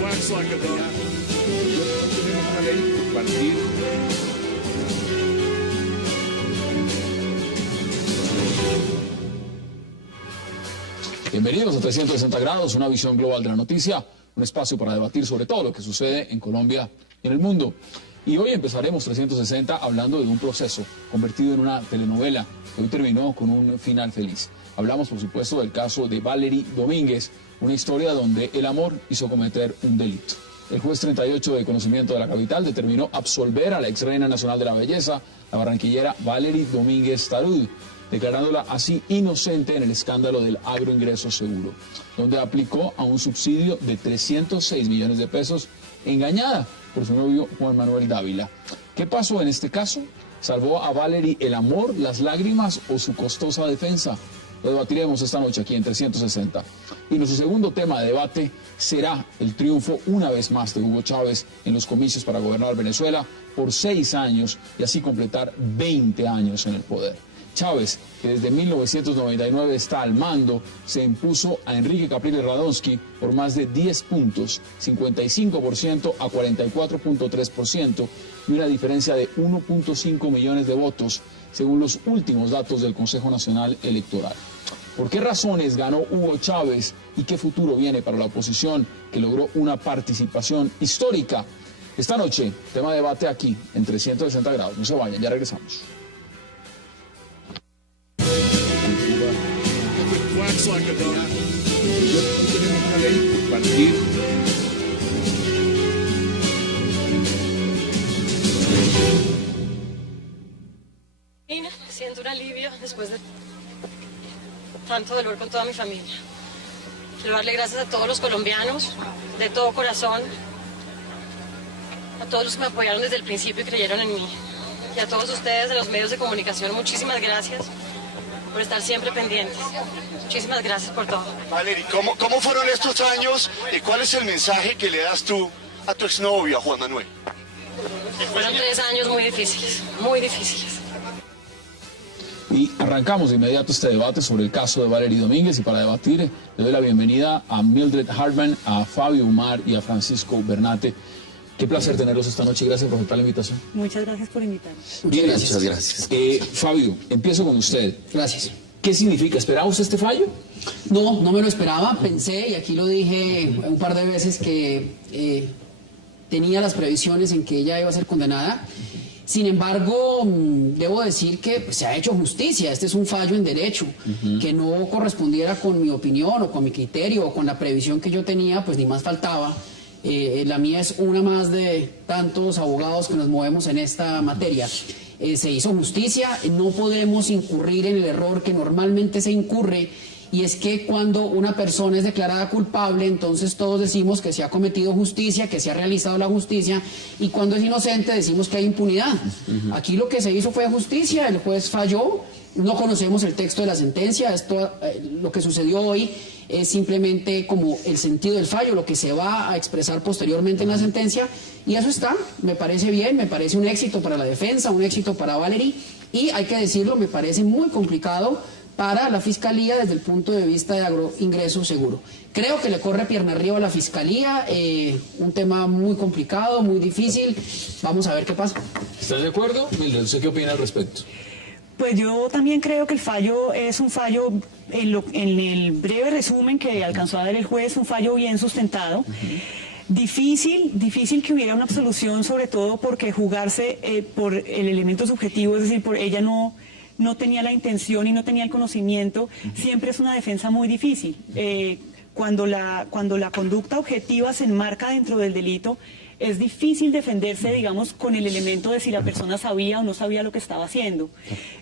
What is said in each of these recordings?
quacks like a duck. Tenemos una ley por partir. Bienvenidos a 360 grados, una visión global de la noticia, un espacio para debatir sobre todo lo que sucede en Colombia y en el mundo. Y hoy empezaremos 360 hablando de un proceso convertido en una telenovela que hoy terminó con un final feliz. Hablamos, por supuesto, del caso de Valery Domínguez, una historia donde el amor hizo cometer un delito. El juez 38 de conocimiento de la capital determinó absolver a la ex reina nacional de la belleza, la barranquillera Valery Domínguez Tarud, declarándola así inocente en el escándalo del agroingreso seguro, donde aplicó a un subsidio de 306 millones de pesos engañada por su novio Juan Manuel Dávila. ¿Qué pasó en este caso? ¿Salvó a Valery el amor, las lágrimas o su costosa defensa? Lo debatiremos esta noche aquí en 360. Y nuestro segundo tema de debate será el triunfo una vez más de Hugo Chávez en los comicios para gobernar Venezuela por 6 años y así completar 20 años en el poder. Chávez, que desde 1999 está al mando, se impuso a Enrique Capriles Radonsky por más de 10 puntos, 55% a 44.3% y una diferencia de 1.5 millones de votos, según los últimos datos del Consejo Nacional Electoral. ¿Por qué razones ganó Hugo Chávez y qué futuro viene para la oposición que logró una participación histórica? Esta noche, tema de debate aquí en 360 grados. No se vayan, ya regresamos. Quacks like a duck. Tenemos una ley por partir. Siento un alivio después de tanto dolor con toda mi familia. Quiero darle gracias a todos los colombianos, de todo corazón, a todos los que me apoyaron desde el principio y creyeron en mí. Y a todos ustedes de los medios de comunicación, muchísimas gracias por estar siempre pendientes. Muchísimas gracias por todo. Valery, ¿cómo fueron estos años y cuál es el mensaje que le das tú a tu exnovio, a Juan Manuel? Fueron 3 años muy difíciles, muy difíciles. Y arrancamos de inmediato este debate sobre el caso de Valery Domínguez y para debatir le doy la bienvenida a Mildred Hartman, a Fabio Umar y a Francisco Bernate. Qué placer tenerlos esta noche y gracias por aceptar la invitación. Muchas gracias por invitarnos. Muchas gracias. Fabio, empiezo con usted. Gracias. ¿Qué significa? ¿Esperaba usted este fallo? No, no me lo esperaba. Pensé, y aquí lo dije un par de veces, que tenía las previsiones en que ella iba a ser condenada. Sin embargo, debo decir que se ha hecho justicia. Este es un fallo en derecho, que no correspondiera con mi opinión o con mi criterio o con la previsión que yo tenía, pues ni más faltaba. La mía es una más de tantos abogados que nos movemos en esta materia. Se hizo justicia, no podemos incurrir en el error que normalmente se incurre, y es que cuando una persona es declarada culpable, entonces todos decimos que se ha cometido justicia, que se ha realizado la justicia, y cuando es inocente decimos que hay impunidad. Aquí lo que se hizo fue justicia, el juez falló, no conocemos el texto de la sentencia, lo que sucedió hoy es simplemente como el sentido del fallo, lo que se va a expresar posteriormente en la sentencia, y eso está, me parece bien, me parece un éxito para la defensa, un éxito para Valery, y hay que decirlo, me parece muy complicado para la Fiscalía desde el punto de vista de agroingreso seguro. Creo que le corre pierna arriba a la Fiscalía, un tema muy complicado, muy difícil, vamos a ver qué pasa. ¿Estás de acuerdo? Mildred, ¿usted qué opina al respecto? Pues yo también creo que el fallo es un fallo, en el breve resumen que alcanzó a dar el juez, un fallo bien sustentado. Difícil que hubiera una absolución, sobre todo porque jugarse por el elemento subjetivo, es decir, por ella no tenía la intención y no tenía el conocimiento, siempre es una defensa muy difícil. Cuando la conducta objetiva se enmarca dentro del delito, es difícil defenderse, digamos, con el elemento de si la persona sabía o no sabía lo que estaba haciendo.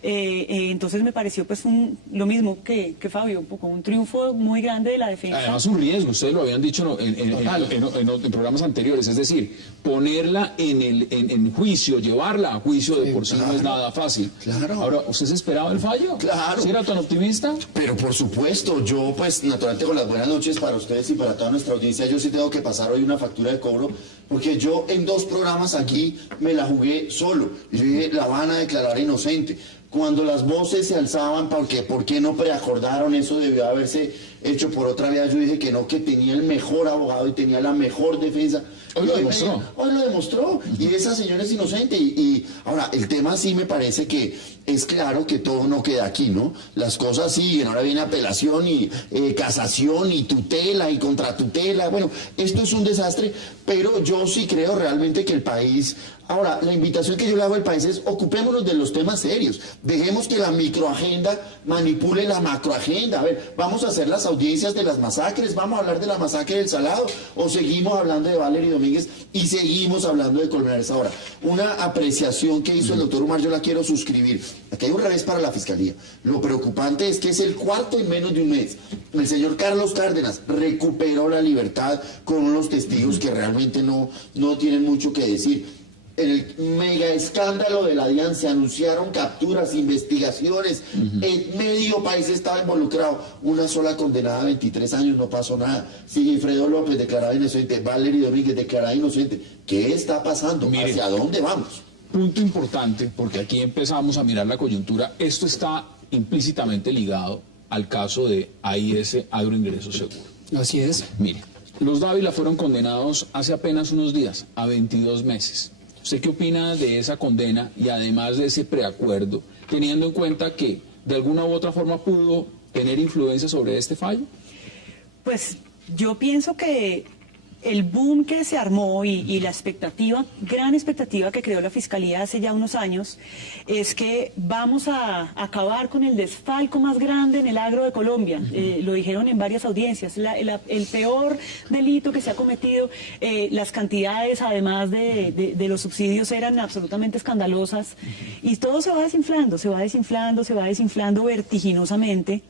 Entonces me pareció pues lo mismo que Fabio, un triunfo muy grande de la defensa. Además un riesgo, ustedes lo habían dicho en programas anteriores, es decir, ponerla en juicio, llevarla a juicio de por sí no es nada fácil. Claro. Ahora, ¿usted se esperaba el fallo? Claro. ¿Sí era tan optimista? Pero por supuesto, yo pues naturalmente con las buenas noches para ustedes y para toda nuestra audiencia, yo sí tengo que pasar hoy una factura de cobro, porque yo en 2 programas aquí me la jugué solo. Y yo dije, la van a declarar inocente. Cuando las voces se alzaban, ¿por qué no preacordaron? Eso debió haberse hecho por otra vía. Yo dije que no, que tenía el mejor abogado y tenía la mejor defensa. Hoy lo demostró. Hoy lo demostró. Y esa señora es inocente. Y ahora, el tema sí me parece que es claro que todo no queda aquí, ¿no? Las cosas siguen. Ahora viene apelación y casación y tutela y contratutela. Bueno, esto es un desastre, pero yo sí creo realmente que el país... Ahora, la invitación que yo le hago al país es ocupémonos de los temas serios. Dejemos que la microagenda manipule la macroagenda. A ver, vamos a hacer las audiencias de las masacres, vamos a hablar de la masacre del Salado, o seguimos hablando de Valery Domínguez y seguimos hablando de Colmenares. Ahora, una apreciación que hizo el doctor Umar, yo la quiero suscribir. Aquí hay un revés para la Fiscalía. Lo preocupante es que es el cuarto en menos de un mes. El señor Carlos Cárdenas recuperó la libertad con unos testigos que realmente no tienen mucho que decir. En el mega escándalo de la DIAN se anunciaron capturas, investigaciones, el medio país estaba involucrado, una sola condenada a 23 años, no pasó nada. Sigifredo López declarado inocente, Valery Domínguez declarada inocente. ¿Qué está pasando? Mire, ¿hacia dónde vamos? Punto importante, porque aquí empezamos a mirar la coyuntura. Esto está implícitamente ligado al caso de AIS, Agroingreso Seguro. Así es. Mire, los Dávila fueron condenados hace apenas unos días a 22 meses. ¿Usted qué opina de esa condena y además de ese preacuerdo, teniendo en cuenta que de alguna u otra forma pudo tener influencia sobre este fallo? Pues yo pienso que el boom que se armó y la expectativa, gran expectativa que creó la Fiscalía hace ya unos años, es que vamos a acabar con el desfalco más grande en el agro de Colombia. Lo dijeron en varias audiencias. El peor delito que se ha cometido, las cantidades además de los subsidios eran absolutamente escandalosas. Y todo se va desinflando, se va desinflando, se va desinflando vertiginosamente,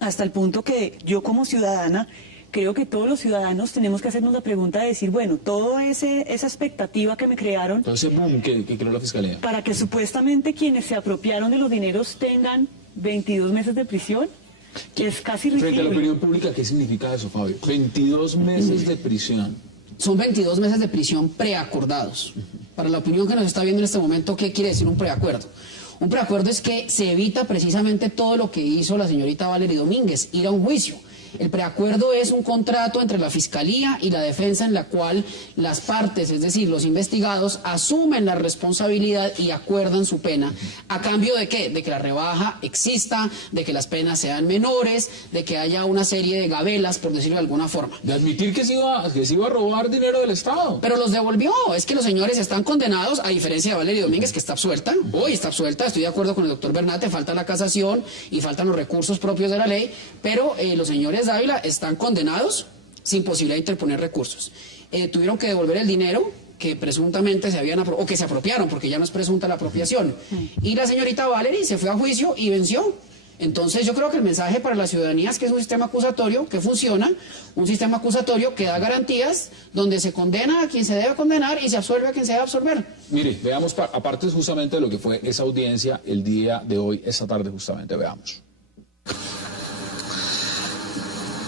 hasta el punto que yo como ciudadana... Creo que todos los ciudadanos tenemos que hacernos la pregunta de decir, bueno, toda esa expectativa que me crearon... Todo ese boom que creó la Fiscalía. Para que supuestamente quienes se apropiaron de los dineros tengan 22 meses de prisión, es casi ridículo. Frente a la opinión pública, ¿qué significa eso, Fabio? 22 meses de prisión. Son 22 meses de prisión preacordados. Para la opinión que nos está viendo en este momento, ¿qué quiere decir un preacuerdo? Un preacuerdo es que se evita precisamente todo lo que hizo la señorita Valery Domínguez, ir a un juicio. El preacuerdo es un contrato entre la Fiscalía y la defensa en la cual las partes, es decir, los investigados, asumen la responsabilidad y acuerdan su pena. ¿A cambio de qué? De que la rebaja exista, de que las penas sean menores, de que haya una serie de gabelas, por decirlo de alguna forma. De admitir que se iba a robar dinero del Estado. Pero los devolvió. Es que los señores están condenados, a diferencia de Valery Domínguez, que está absuelta. Hoy está absuelta. Estoy de acuerdo con el doctor Bernate, falta la casación y faltan los recursos propios de la ley, pero los señores Dávila están condenados sin posibilidad de interponer recursos. Tuvieron que devolver el dinero que presuntamente se habían o que se apropiaron, porque ya no es presunta la apropiación. Y la señorita Valery se fue a juicio y venció. Entonces yo creo que el mensaje para la ciudadanía es que es un sistema acusatorio que funciona, un sistema acusatorio que da garantías, donde se condena a quien se debe condenar y se absuelve a quien se debe absolver. Mire, veamos, aparte justamente de lo que fue esa audiencia el día de hoy, esta tarde justamente, veamos.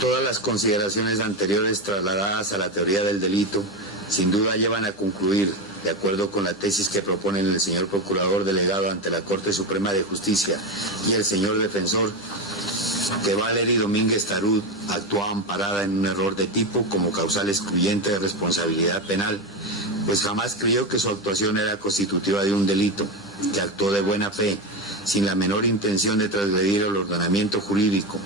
Todas las consideraciones anteriores trasladadas a la teoría del delito sin duda llevan a concluir, de acuerdo con la tesis que proponen el señor Procurador Delegado ante la Corte Suprema de Justicia y el señor Defensor, que Valery Domínguez Tarud actuó amparada en un error de tipo como causal excluyente de responsabilidad penal, pues jamás creyó que su actuación era constitutiva de un delito, que actuó de buena fe, sin la menor intención de transgredir el ordenamiento jurídico,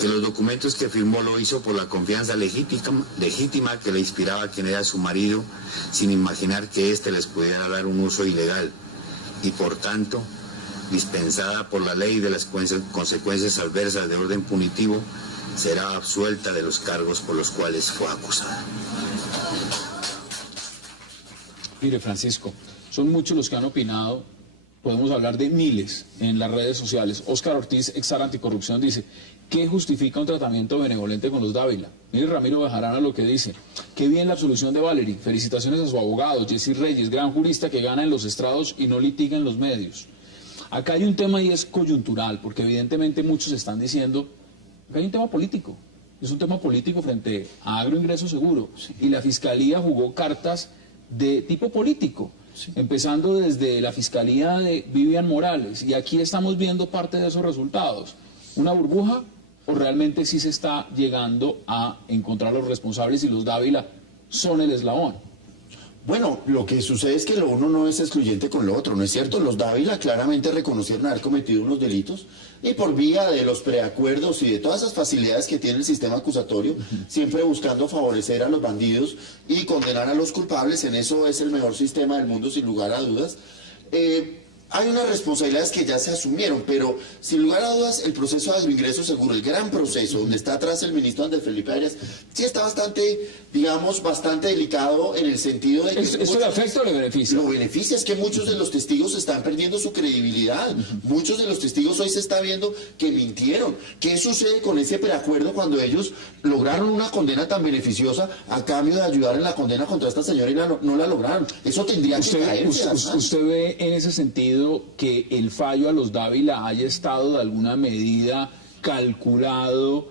que los documentos que firmó lo hizo por la confianza legítima que le inspiraba a quien era su marido, sin imaginar que éste les pudiera dar un uso ilegal, y por tanto, dispensada por la ley de las consecuencias adversas de orden punitivo, será absuelta de los cargos por los cuales fue acusada. Mire, Francisco, son muchos los que han opinado, podemos hablar de miles en las redes sociales. Óscar Ortiz, ex anticorrupción, dice: ¿qué justifica un tratamiento benevolente con los Dávila? Mire Ramiro Bejarana lo que dice: qué bien la absolución de Valery, felicitaciones a su abogado, Jessy Reyes, gran jurista que gana en los estrados y no litiga en los medios. Acá hay un tema y es coyuntural, porque evidentemente muchos están diciendo que hay un tema político. Es un tema político frente a Agroingreso Seguro. Y la Fiscalía jugó cartas de tipo político. Sí. Empezando desde la Fiscalía de Vivian Morales, y aquí estamos viendo parte de esos resultados. Una burbuja ¿O realmente sí se está llegando a encontrar los responsables y los Dávila son el eslabón? Bueno, lo que sucede es que lo uno no es excluyente con lo otro, ¿no es cierto? Los Dávila claramente reconocieron haber cometido unos delitos y por vía de los preacuerdos y de todas esas facilidades que tiene el sistema acusatorio, siempre buscando favorecer a los bandidos y condenar a los culpables, en eso es el mejor sistema del mundo sin lugar a dudas. Hay unas responsabilidades que ya se asumieron, pero sin lugar a dudas el proceso de agroingreso seguro, el gran proceso donde está atrás el ministro Andrés Felipe Arias, sí está bastante, digamos, bastante delicado en el sentido de que... ¿Esto le afecta o le beneficia? Lo beneficia es que muchos de los testigos están perdiendo su credibilidad. Muchos de los testigos hoy se está viendo que mintieron. ¿Qué sucede con ese preacuerdo cuando ellos lograron una condena tan beneficiosa a cambio de ayudar en la condena contra esta señora y no la lograron? Eso tendría que caerse. ¿Usted ve en ese sentido que el fallo a los Dávila haya estado de alguna medida calculado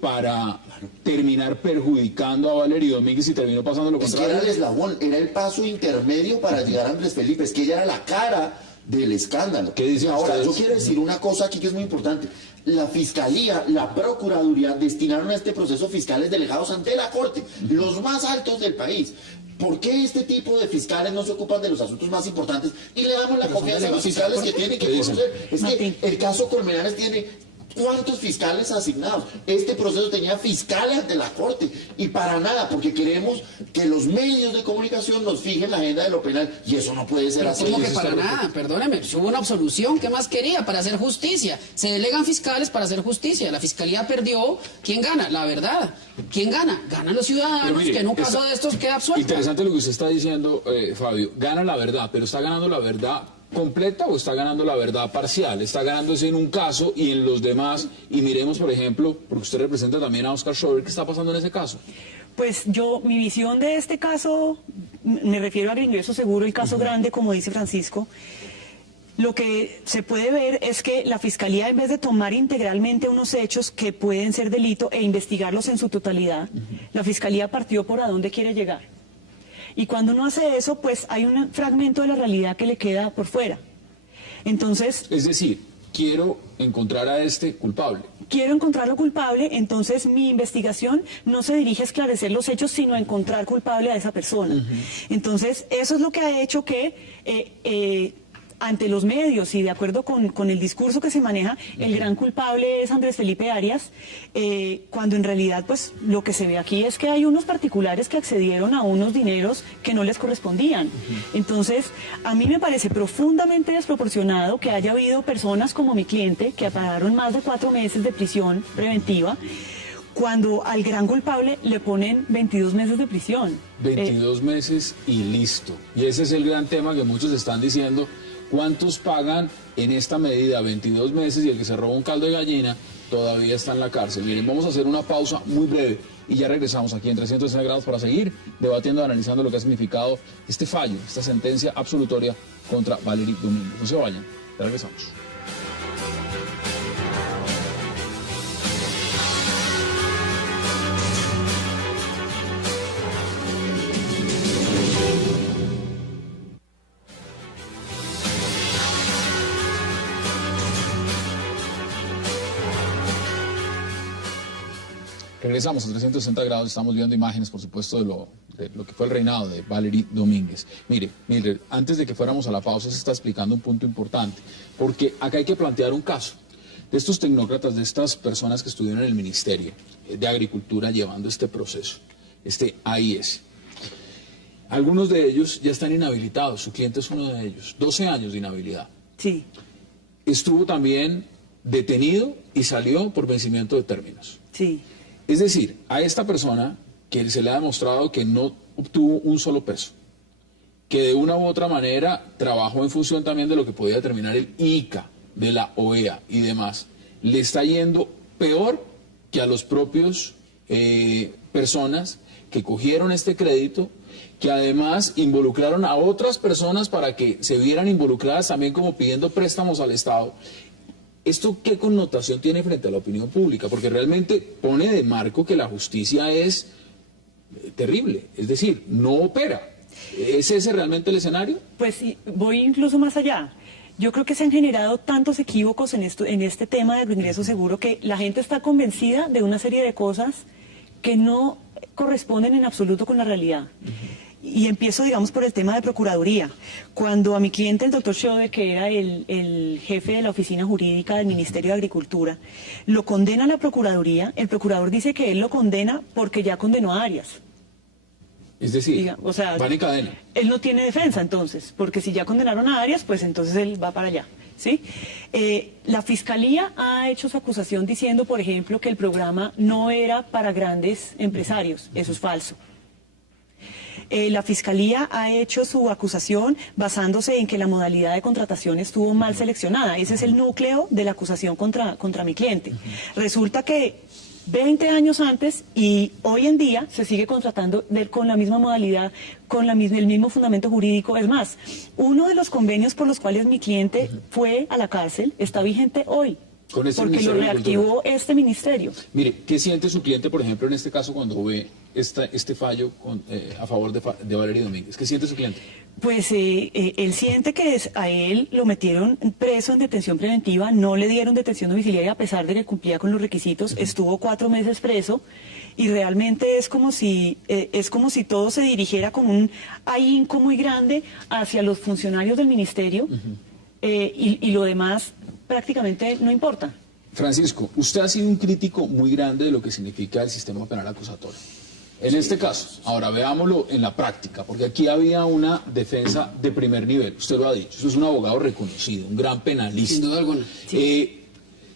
para terminar perjudicando a Valery Domínguez y terminó pasando lo contrario? Es que era el eslabón, era el paso intermedio para llegar a Andrés Felipe, es que ella era la cara del escándalo. ¿Qué dicen Ahora, ustedes? yo quiero decir una cosa aquí que es muy importante. La Fiscalía, la Procuraduría destinaron a este proceso fiscales delegados ante la Corte, los más altos del país. ¿Por qué este tipo de fiscales no se ocupan de los asuntos más importantes y le damos la confianza a los fiscales que tienen que conocer? Es que el caso Colmenares tiene... ¿Cuántos fiscales asignados? Este proceso tenía fiscales ante la Corte y para nada, porque queremos que los medios de comunicación nos fijen la agenda de lo penal y eso no puede ser así. ¿Cómo que para nada? Perdóneme, hubo una absolución, ¿qué más quería? Para hacer justicia. Se delegan fiscales para hacer justicia. La Fiscalía perdió. ¿Quién gana? La verdad. ¿Quién gana? Ganan los ciudadanos, mire, que en un caso de estos queda absuelto. Interesante lo que usted está diciendo, Fabio. Gana la verdad, pero ¿está ganando la verdad completa o está ganando la verdad parcial? Está ganándose en un caso y en los demás. Y miremos, por ejemplo, porque usted representa también a Oscar Schober, ¿qué está pasando en ese caso? Pues mi visión de este caso, me refiero al ingreso seguro, el caso grande, como dice Francisco. Lo que se puede ver es que la Fiscalía, en vez de tomar integralmente unos hechos que pueden ser delito e investigarlos en su totalidad, la Fiscalía partió por a dónde quiere llegar. Y cuando uno hace eso, pues hay un fragmento de la realidad que le queda por fuera. Entonces... Es decir, quiero encontrar a este culpable. Quiero encontrarlo culpable, entonces mi investigación no se dirige a esclarecer los hechos, sino a encontrar culpable a esa persona. Entonces, eso es lo que ha hecho que... ante los medios y de acuerdo con el discurso que se maneja, el gran culpable es Andrés Felipe Arias, cuando en realidad pues lo que se ve aquí es que hay unos particulares que accedieron a unos dineros que no les correspondían. Entonces, a mí me parece profundamente desproporcionado que haya habido personas como mi cliente que pagaron más de 4 meses de prisión preventiva, cuando al gran culpable le ponen 22 meses de prisión. 22 meses y listo. Y ese es el gran tema que muchos están diciendo. ¿Cuántos pagan en esta medida 22 meses y el que se roba un caldo de gallina todavía está en la cárcel? Miren, vamos a hacer una pausa muy breve y ya regresamos aquí en 360 grados para seguir debatiendo y analizando lo que ha significado este fallo, esta sentencia absolutoria contra Valery Domínguez. No se vayan, ya regresamos. Regresamos a 360 grados, estamos viendo imágenes, por supuesto, de lo que fue el reinado de Valery Domínguez. Mire, antes de que fuéramos a la pausa se está explicando un punto importante, porque acá hay que plantear un caso de estos tecnócratas, de estas personas que estuvieron en el Ministerio de Agricultura llevando este proceso, este AIS. Algunos de ellos ya están inhabilitados, su cliente es uno de ellos, 12 años de inhabilidad. Sí. Estuvo también detenido y salió por vencimiento de términos. Sí. Es decir, a esta persona que se le ha demostrado que no obtuvo un solo peso, que de una u otra manera trabajó en función también de lo que podía determinar el ICA, de la OEA y demás, le está yendo peor que a los propios personas que cogieron este crédito, que además involucraron a otras personas para que se vieran involucradas también como pidiendo préstamos al Estado. ¿Esto qué connotación tiene frente a la opinión pública? Porque realmente pone de marco que la justicia es terrible, es decir, no opera. ¿Es ese realmente el escenario? Pues sí, voy incluso más allá. Yo creo que se han generado tantos equívocos en este tema del ingreso seguro que la gente está convencida de una serie de cosas que no corresponden en absoluto con la realidad. Y empiezo, digamos, por el tema de Procuraduría. Cuando a mi cliente, el doctor Schode, que era el jefe de la oficina jurídica del Ministerio de Agricultura, lo condena a la Procuraduría, el procurador dice que él lo condena porque ya condenó a Arias. Es decir, O sea, van en cadena. Él no tiene defensa entonces, porque si ya condenaron a Arias, pues entonces él va para allá, ¿sí? La Fiscalía ha hecho su acusación diciendo, por ejemplo, que el programa no era para grandes empresarios. Eso es falso. La Fiscalía ha hecho su acusación basándose en que la modalidad de contratación estuvo mal seleccionada. Ese es el núcleo de la acusación contra mi cliente. Resulta que 20 años antes y hoy en día se sigue contratando con la misma modalidad, con el mismo fundamento jurídico. Es más, uno de los convenios por los cuales mi cliente fue a la cárcel está vigente hoy. Con este porque lo Ministerio de reactivó este ministerio. Mire, ¿qué siente su cliente, por ejemplo, en este caso cuando ve este fallo a favor de Valeria Domínguez? ¿Qué siente su cliente? Pues él siente que a él lo metieron preso en detención preventiva, no le dieron detención domiciliaria a pesar de que cumplía con los requisitos, estuvo 4 meses preso y realmente es como si todo se dirigiera con un ahínco muy grande hacia los funcionarios del ministerio y lo demás prácticamente no importa. Francisco, usted ha sido un crítico muy grande de lo que significa el sistema penal acusatorio. En este caso, ahora veámoslo en la práctica, porque aquí había una defensa de primer nivel, usted lo ha dicho, eso es un abogado reconocido, un gran penalista. Sin duda alguna.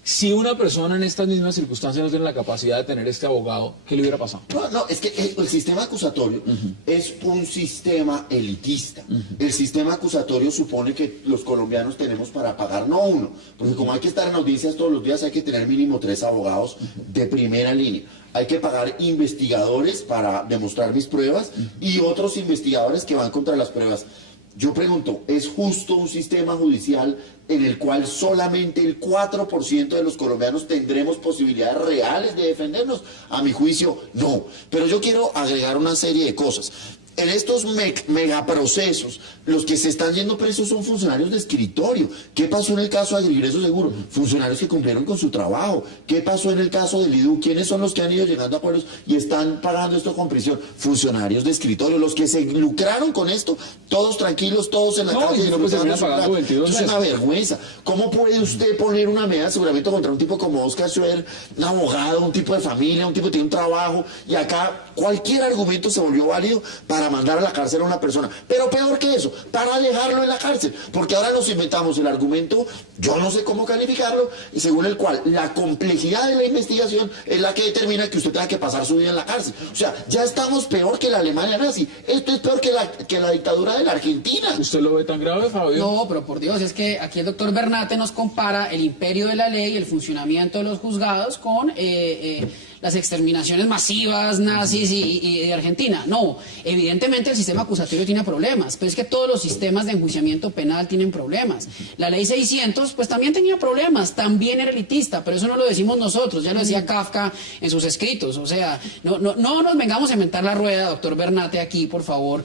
Si una persona en estas mismas circunstancias no tiene la capacidad de tener este abogado, ¿qué le hubiera pasado? No, es que el sistema acusatorio es un sistema elitista. El sistema acusatorio supone que los colombianos tenemos para pagar, no uno, porque como hay que estar en audiencias todos los días, hay que tener mínimo 3 abogados de primera línea. Hay que pagar investigadores para demostrar mis pruebas y otros investigadores que van contra las pruebas. Yo pregunto, ¿es justo un sistema judicial en el cual solamente el 4% de los colombianos tendremos posibilidades reales de defendernos? A mi juicio, no. Pero yo quiero agregar una serie de cosas. En estos megaprocesos, los que se están yendo presos son funcionarios de escritorio. ¿Qué pasó en el caso de Agringreso Seguro? Funcionarios que cumplieron con su trabajo. ¿Qué pasó en el caso del IDU? ¿Quiénes son los que han ido llegando a acuerdos y están pagando esto con prisión? Funcionarios de escritorio. Los que se lucraron con esto, todos tranquilos, todos en la calle. No, pues termina pagando 22 meses. Es una vergüenza. ¿Cómo puede usted poner una medida de aseguramiento contra un tipo como Oscar Schroeder, un abogado, un tipo de familia, un tipo que tiene un trabajo, y acá cualquier argumento se volvió válido para mandar a la cárcel a una persona? Pero peor que eso, para dejarlo en la cárcel, porque ahora nos inventamos el argumento, yo no sé cómo calificarlo, y según el cual la complejidad de la investigación es la que determina que usted tenga que pasar su vida en la cárcel. O sea, ya estamos peor que la Alemania nazi. Esto es peor que la dictadura de la Argentina. ¿Usted lo ve tan grave, Fabio? No, pero por Dios, es que aquí el doctor Bernate nos compara el imperio de la ley y el funcionamiento de los juzgados con las exterminaciones masivas nazis y de Argentina. No, evidentemente el sistema acusatorio tiene problemas, pero es que todos los sistemas de enjuiciamiento penal tienen problemas. La ley 600 pues también tenía problemas, también era elitista, pero eso no lo decimos nosotros, ya lo decía Kafka en sus escritos. O sea, no nos vengamos a inventar la rueda, doctor Bernate, aquí, por favor.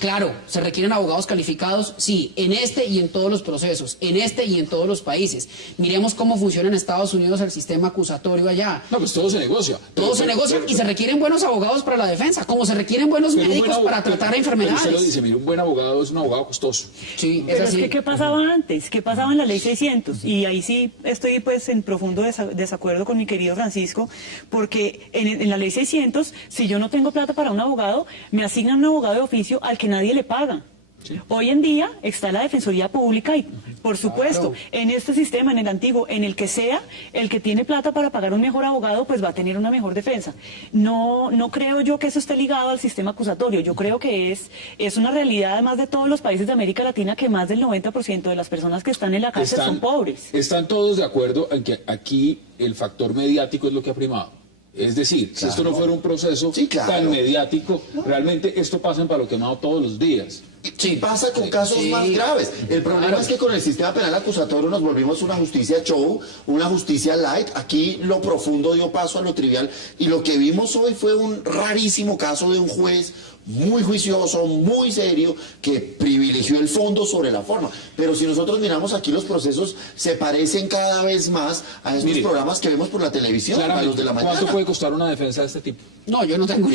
Claro, ¿se requieren abogados calificados? Sí, en este y en todos los procesos, en este y en todos los países. Miremos cómo funciona en Estados Unidos el sistema acusatorio allá. No, pues todo se negocia. Todo se negocia y se requieren buenos abogados para la defensa, como se requieren buenos médicos para tratar enfermedades. Pero usted lo dice, mire, un buen abogado es un abogado costoso. Sí, pero es así. Es que, ¿qué pasaba antes? ¿Qué pasaba en la ley 600? Y ahí sí estoy pues en profundo desacuerdo con mi querido Francisco, porque en la ley 600, si yo no tengo plata para un abogado, me asignan un abogado de oficio al que nadie le paga. Sí. Hoy en día está la Defensoría Pública y, por supuesto, en este sistema, en el antiguo, en el que sea, el que tiene plata para pagar un mejor abogado, pues va a tener una mejor defensa. No creo yo que eso esté ligado al sistema acusatorio. Yo creo que es una realidad, además de todos los países de América Latina, que más del 90% de las personas que están en la cárcel son pobres. Están todos de acuerdo en que aquí el factor mediático es lo que ha primado. Es decir, si esto no fuera un proceso tan mediático, realmente esto pasa en Palo Quemado todos los días. Sí, pasa con casos más graves. El problema es que con el sistema penal acusatorio nos volvimos una justicia show, una justicia light. Aquí lo profundo dio paso a lo trivial. Y lo que vimos hoy fue un rarísimo caso de un juez muy juicioso, muy serio, que privilegió el fondo sobre la forma. Pero si nosotros miramos aquí, los procesos se parecen cada vez más a estos programas que vemos por la televisión, a los de la mañana. ¿Cuánto puede costar una defensa de este tipo? No, yo no tengo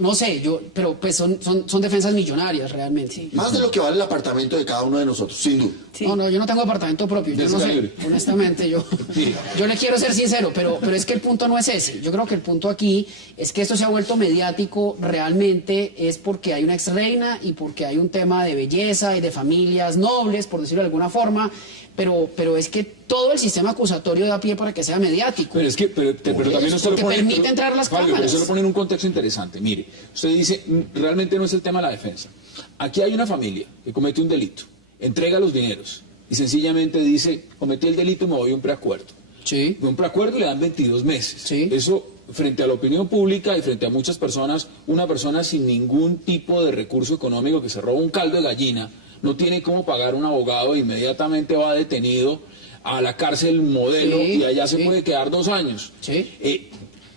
no sé, pero pues son defensas millonarias realmente. Sí. Más de lo que vale el apartamento de cada uno de nosotros, sin duda. Sí. No, yo no tengo apartamento propio, yo no sé, honestamente, yo le quiero ser sincero, pero es que el punto no es ese. Yo creo que el punto aquí es que esto se ha vuelto mediático realmente es porque hay una ex reina y porque hay un tema de belleza y de familias nobles, por decirlo de alguna forma, pero es que todo el sistema acusatorio da pie para que sea mediático. Pero es que, pero también usted lo pone, permite entrar las Fabio, cámaras. Usted lo pone en un contexto interesante. Mire, usted dice, realmente no es el tema de la defensa. Aquí hay una familia que comete un delito, entrega los dineros y sencillamente dice, cometí el delito y me voy a un preacuerdo. Sí. De un preacuerdo y le dan 22 meses. Sí. Eso, frente a la opinión pública y frente a muchas personas, una persona sin ningún tipo de recurso económico que se roba un caldo de gallina, no tiene cómo pagar un abogado e inmediatamente va detenido a la cárcel modelo y allá se puede quedar 2 años. Sí.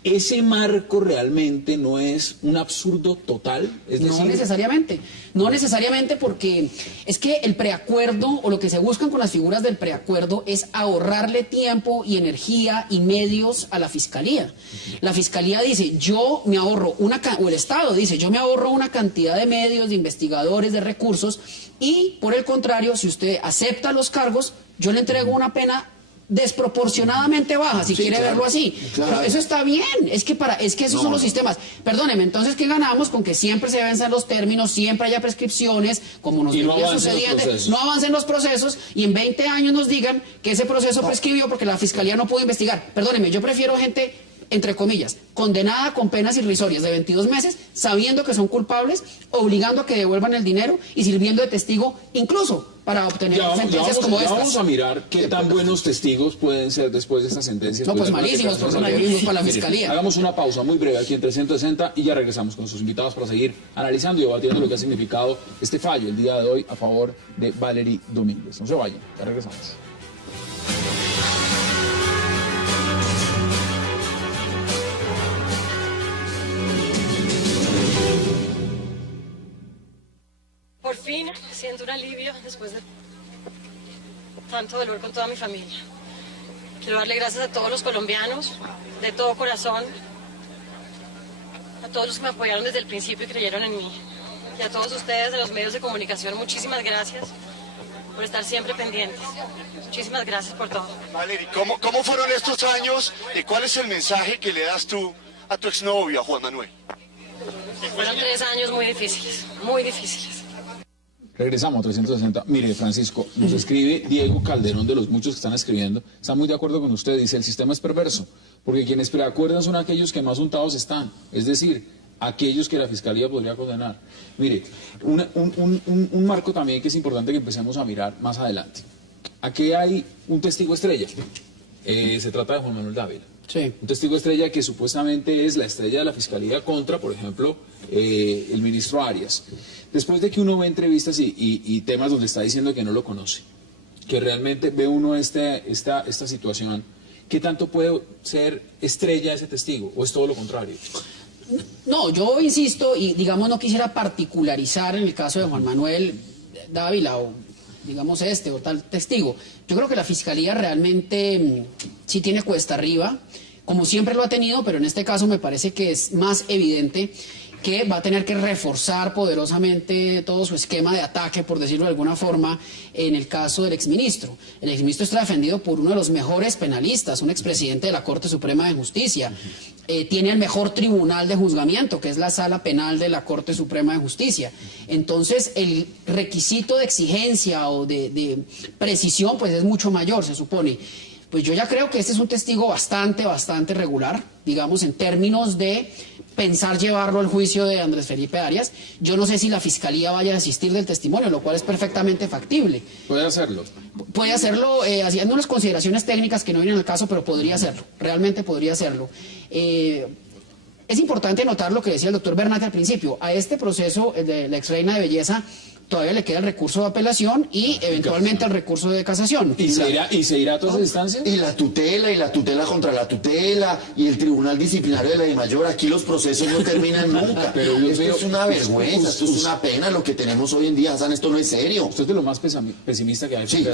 ¿Ese marco realmente no es un absurdo total? Es decir, no necesariamente porque es que el preacuerdo o lo que se buscan con las figuras del preacuerdo es ahorrarle tiempo y energía y medios a la fiscalía. La fiscalía dice, yo me ahorro o el Estado dice, yo me ahorro una cantidad de medios, de investigadores, de recursos y por el contrario, si usted acepta los cargos, yo le entrego una pena desproporcionadamente baja, si quiere verlo así. Claro. Pero eso está bien, es que esos son los sistemas. Perdóneme, entonces, ¿qué ganamos con que siempre se venzan los términos, siempre haya prescripciones, como nos venía sucediendo, no avancen los procesos y en 20 años nos digan que ese proceso prescribió porque la fiscalía no pudo investigar? Perdóneme, yo prefiero gente, entre comillas, condenada con penas irrisorias de 22 meses, sabiendo que son culpables, obligando a que devuelvan el dinero y sirviendo de testigo incluso para obtener sentencias como estas. Vamos a mirar qué tan buenos testigos pueden ser después de estas sentencias. No, pues malísimos, por para la fiscalía. Hagamos una pausa muy breve aquí en 360 y ya regresamos con sus invitados para seguir analizando y debatiendo lo que ha significado este fallo el día de hoy a favor de Valery Domínguez. No se vayan, ya regresamos. Por fin siento un alivio después de tanto dolor con toda mi familia. Quiero darle gracias a todos los colombianos, de todo corazón, a todos los que me apoyaron desde el principio y creyeron en mí. Y a todos ustedes de los medios de comunicación, muchísimas gracias por estar siempre pendientes. Muchísimas gracias por todo. Valery, ¿cómo fueron estos años y cuál es el mensaje que le das tú a tu exnovio, a Juan Manuel? Fueron 3 años muy difíciles, muy difíciles. Regresamos a 360. Mire, Francisco, nos escribe Diego Calderón, de los muchos que están escribiendo. Está muy de acuerdo con usted. Dice, el sistema es perverso, porque quienes preacuerdan son aquellos que más untados están. Es decir, aquellos que la Fiscalía podría condenar. Mire, un marco también que es importante que empecemos a mirar más adelante. Aquí hay un testigo estrella. Se trata de Juan Manuel Dávila. Sí. Un testigo estrella que supuestamente es la estrella de la Fiscalía contra, por ejemplo, el ministro Arias. Después de que uno ve entrevistas y temas donde está diciendo que no lo conoce, que realmente ve uno esta situación, ¿qué tanto puede ser estrella ese testigo o es todo lo contrario? No, yo insisto y digamos no quisiera particularizar en el caso de Juan Manuel Dávila o digamos o tal testigo. Yo creo que la Fiscalía realmente sí tiene cuesta arriba, como siempre lo ha tenido, pero en este caso me parece que es más evidente que va a tener que reforzar poderosamente todo su esquema de ataque, por decirlo de alguna forma, en el caso del exministro. El exministro está defendido por uno de los mejores penalistas, un expresidente de la Corte Suprema de Justicia. Tiene el mejor tribunal de juzgamiento, que es la Sala Penal de la Corte Suprema de Justicia. Entonces, el requisito de exigencia o de precisión, pues es mucho mayor, se supone. Pues yo ya creo que este es un testigo bastante regular, digamos, en términos de pensar llevarlo al juicio de Andrés Felipe Arias. Yo no sé si la Fiscalía vaya a desistir del testimonio, lo cual es perfectamente factible. ¿Puede hacerlo? Puede hacerlo haciendo unas consideraciones técnicas que no vienen al caso, pero podría hacerlo, realmente podría hacerlo. Es importante notar lo que decía el doctor Bernat al principio. A este proceso de la ex reina de belleza todavía le queda el recurso de apelación y eventualmente el recurso de casación. ¿Y se irá a todas las instancias? Y la tutela contra la tutela, y el tribunal disciplinario de la DIMAYOR. Aquí los procesos no terminan nunca. Pero esto es una vergüenza, esto es una pena lo que tenemos hoy en día, Hassan, esto no es serio. Usted es de lo más pesimista que hay. Sí.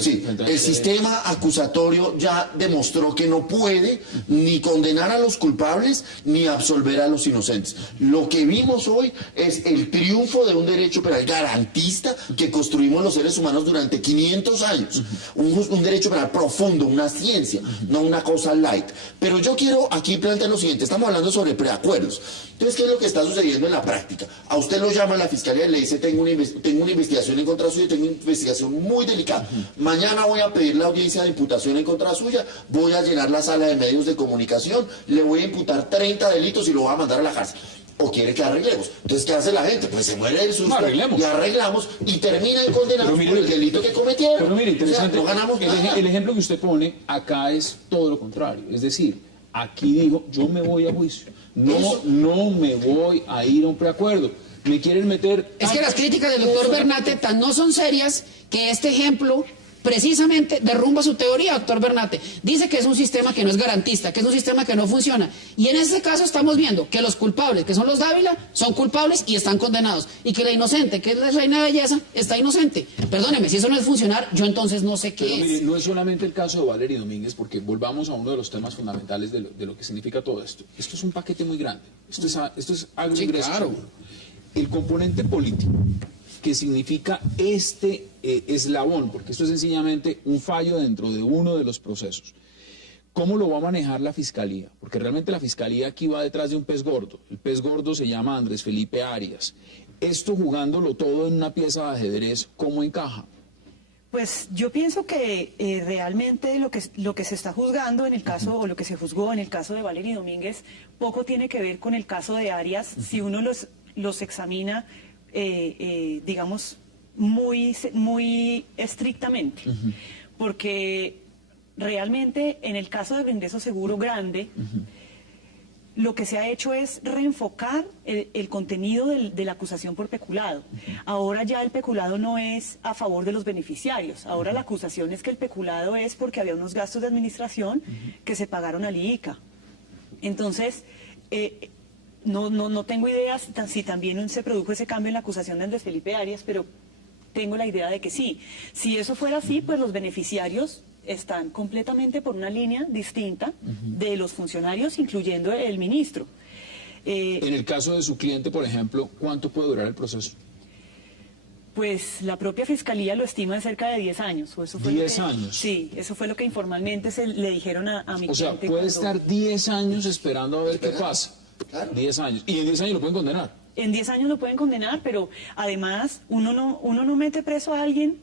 El sistema acusatorio ya demostró que no puede ni condenar a los culpables ni absolver a los inocentes. Lo que vimos hoy es el triunfo de un derecho penal garantista que construimos los seres humanos durante 500 años. Un derecho penal profundo, una ciencia, no una cosa light. Pero yo quiero aquí plantear lo siguiente. Estamos hablando sobre preacuerdos. Entonces, ¿qué es lo que está sucediendo en la práctica? A usted lo llama la fiscalía y le dice: tengo una investigación en contra suya, tengo una investigación muy delicada. Mañana voy a pedir la audiencia de imputación en contra suya, voy a llenar la sala de medios de comunicación, le voy a imputar 30 delitos y lo voy a mandar a la cárcel. ¿O quiere que arreglemos? Entonces, ¿qué hace la gente? Pues se muere del susto y arreglamos y terminan condenados por el delito que cometieron. Pero mire, interesante, o sea, no ganamos nada. El ejemplo que usted pone acá es todo lo contrario. Es decir, aquí dijo: yo me voy a juicio. No me voy a ir a un preacuerdo. Me quieren meter... Es que las críticas del doctor Bernate tan no son serias que este ejemplo precisamente derrumba su teoría, doctor Bernate. Dice que es un sistema que no es garantista, que es un sistema que no funciona. Y en este caso estamos viendo que los culpables, que son los Dávila, son culpables y están condenados. Y que la inocente, que es la reina de belleza, está inocente. Perdóneme, si eso no es funcionar, yo entonces no sé qué es. Mire, no es solamente el caso de Valery Domínguez, porque volvamos a uno de los temas fundamentales de lo que significa todo esto. Esto es un paquete muy grande. Esto es algo sí, ingreso. Claro. El componente político que significa este eslabón, porque esto es sencillamente un fallo dentro de uno de los procesos. ¿Cómo lo va a manejar la Fiscalía? Porque realmente la Fiscalía aquí va detrás de un pez gordo. El pez gordo se llama Andrés Felipe Arias. Esto, jugándolo todo en una pieza de ajedrez, ¿cómo encaja? Pues yo pienso que realmente lo que se está juzgando en el caso, o lo que se juzgó en el caso de Valery Domínguez, poco tiene que ver con el caso de Arias, si uno los examina, digamos, muy estrictamente. Porque realmente en el caso del ingreso seguro grande, lo que se ha hecho es reenfocar el contenido de la acusación por peculado. Ahora ya el peculado no es a favor de los beneficiarios. Ahora la acusación es que el peculado es porque había unos gastos de administración que se pagaron al IICA. Entonces, no tengo idea si también se produjo ese cambio en la acusación de Andrés Felipe Arias, pero tengo la idea de que sí. Si eso fuera así, pues los beneficiarios están completamente por una línea distinta de los funcionarios, incluyendo el ministro. En el caso de su cliente, por ejemplo, ¿cuánto puede durar el proceso? Pues la propia Fiscalía lo estima de cerca de 10 años. O eso fue 10 años. Sí, eso fue lo que informalmente le dijeron a mi cliente. O sea, puede estar 10 años esperando a ver qué pasa. Claro. 10 años. Y en 10 años lo pueden condenar. En 10 años lo pueden condenar, pero además uno no mete preso a alguien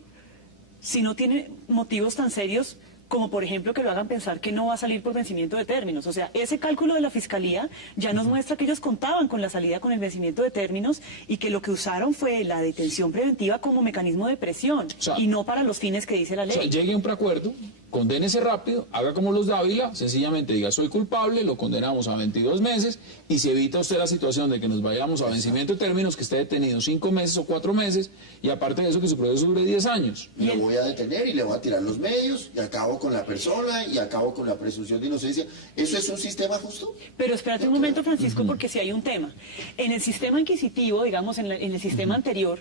si no tiene motivos tan serios como, por ejemplo, que lo hagan pensar que no va a salir por vencimiento de términos. O sea, ese cálculo de la Fiscalía ya nos muestra que ellos contaban con la salida con el vencimiento de términos y que lo que usaron fue la detención preventiva como mecanismo de presión, o sea, y no para los fines que dice la ley. O sea, llegue a un preacuerdo, condénese rápido, haga como los Dávila, sencillamente diga: soy culpable, lo condenamos a 22 meses y se evita usted la situación de que nos vayamos a vencimiento de términos, que esté detenido 5 meses o 4 meses, y aparte de eso que su proceso dure 10 años. Y lo voy a detener y le voy a tirar los medios y acabo con la persona y acabo con la presunción de inocencia. ¿Eso es un sistema justo? Pero espérate un momento, Francisco, porque si hay un tema. En el sistema inquisitivo, digamos, en el sistema anterior,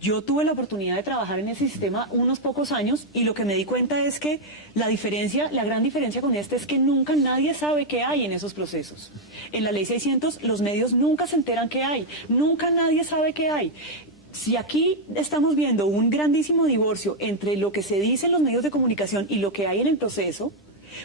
yo tuve la oportunidad de trabajar en ese sistema unos pocos años, y lo que me di cuenta es que la gran diferencia con este es que nunca nadie sabe qué hay en esos procesos. En la ley 600 los medios nunca se enteran qué hay, nunca nadie sabe qué hay. Si aquí estamos viendo un grandísimo divorcio entre lo que se dice en los medios de comunicación y lo que hay en el proceso,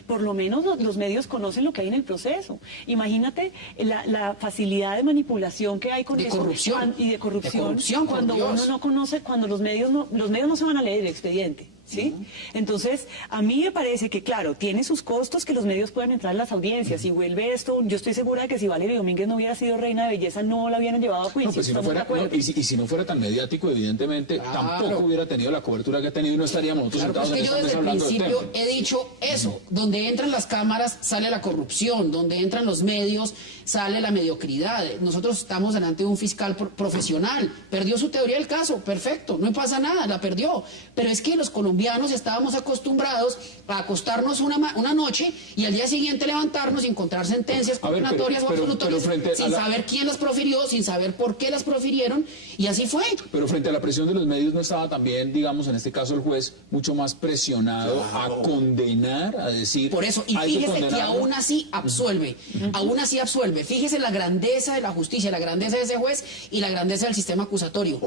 por lo menos los medios conocen lo que hay en el proceso. Imagínate la facilidad de manipulación que hay con de eso. corrupción. Y de corrupción cuando por uno Dios. no conoce, cuando los medios no se van a leer el expediente. ¿Sí? Entonces, a mí me parece que, claro, tiene sus costos que los medios puedan entrar en las audiencias, y vuelve esto, yo estoy segura de que si Valery Domínguez no hubiera sido reina de belleza, no la hubieran llevado a juicio. No, pues si no ¿Estamos de fuera, acuerdo? y si no fuera tan mediático, evidentemente, tampoco hubiera tenido la cobertura que ha tenido y no estaríamos nosotros Claro, sentados es que en yo esta desde mesa el hablando del principio tema. he dicho eso: donde entran las cámaras sale la corrupción, donde entran los medios sale la mediocridad. Nosotros estamos delante de un fiscal profesional, perdió su teoría del caso, perfecto, no pasa nada, la perdió, pero es que los colombianos estábamos acostumbrados a acostarnos una noche y al día siguiente levantarnos y encontrar sentencias condenatorias o absolutorias sin saber quién las profirió, sin saber por qué las profirieron, y así fue. Pero frente a la presión de los medios, ¿no estaba también, digamos, en este caso el juez, mucho más presionado a condenar, a decir... Por eso, y fíjese que aún así absuelve, aún así absuelve. Fíjese la grandeza de la justicia, la grandeza de ese juez y la grandeza del sistema acusatorio.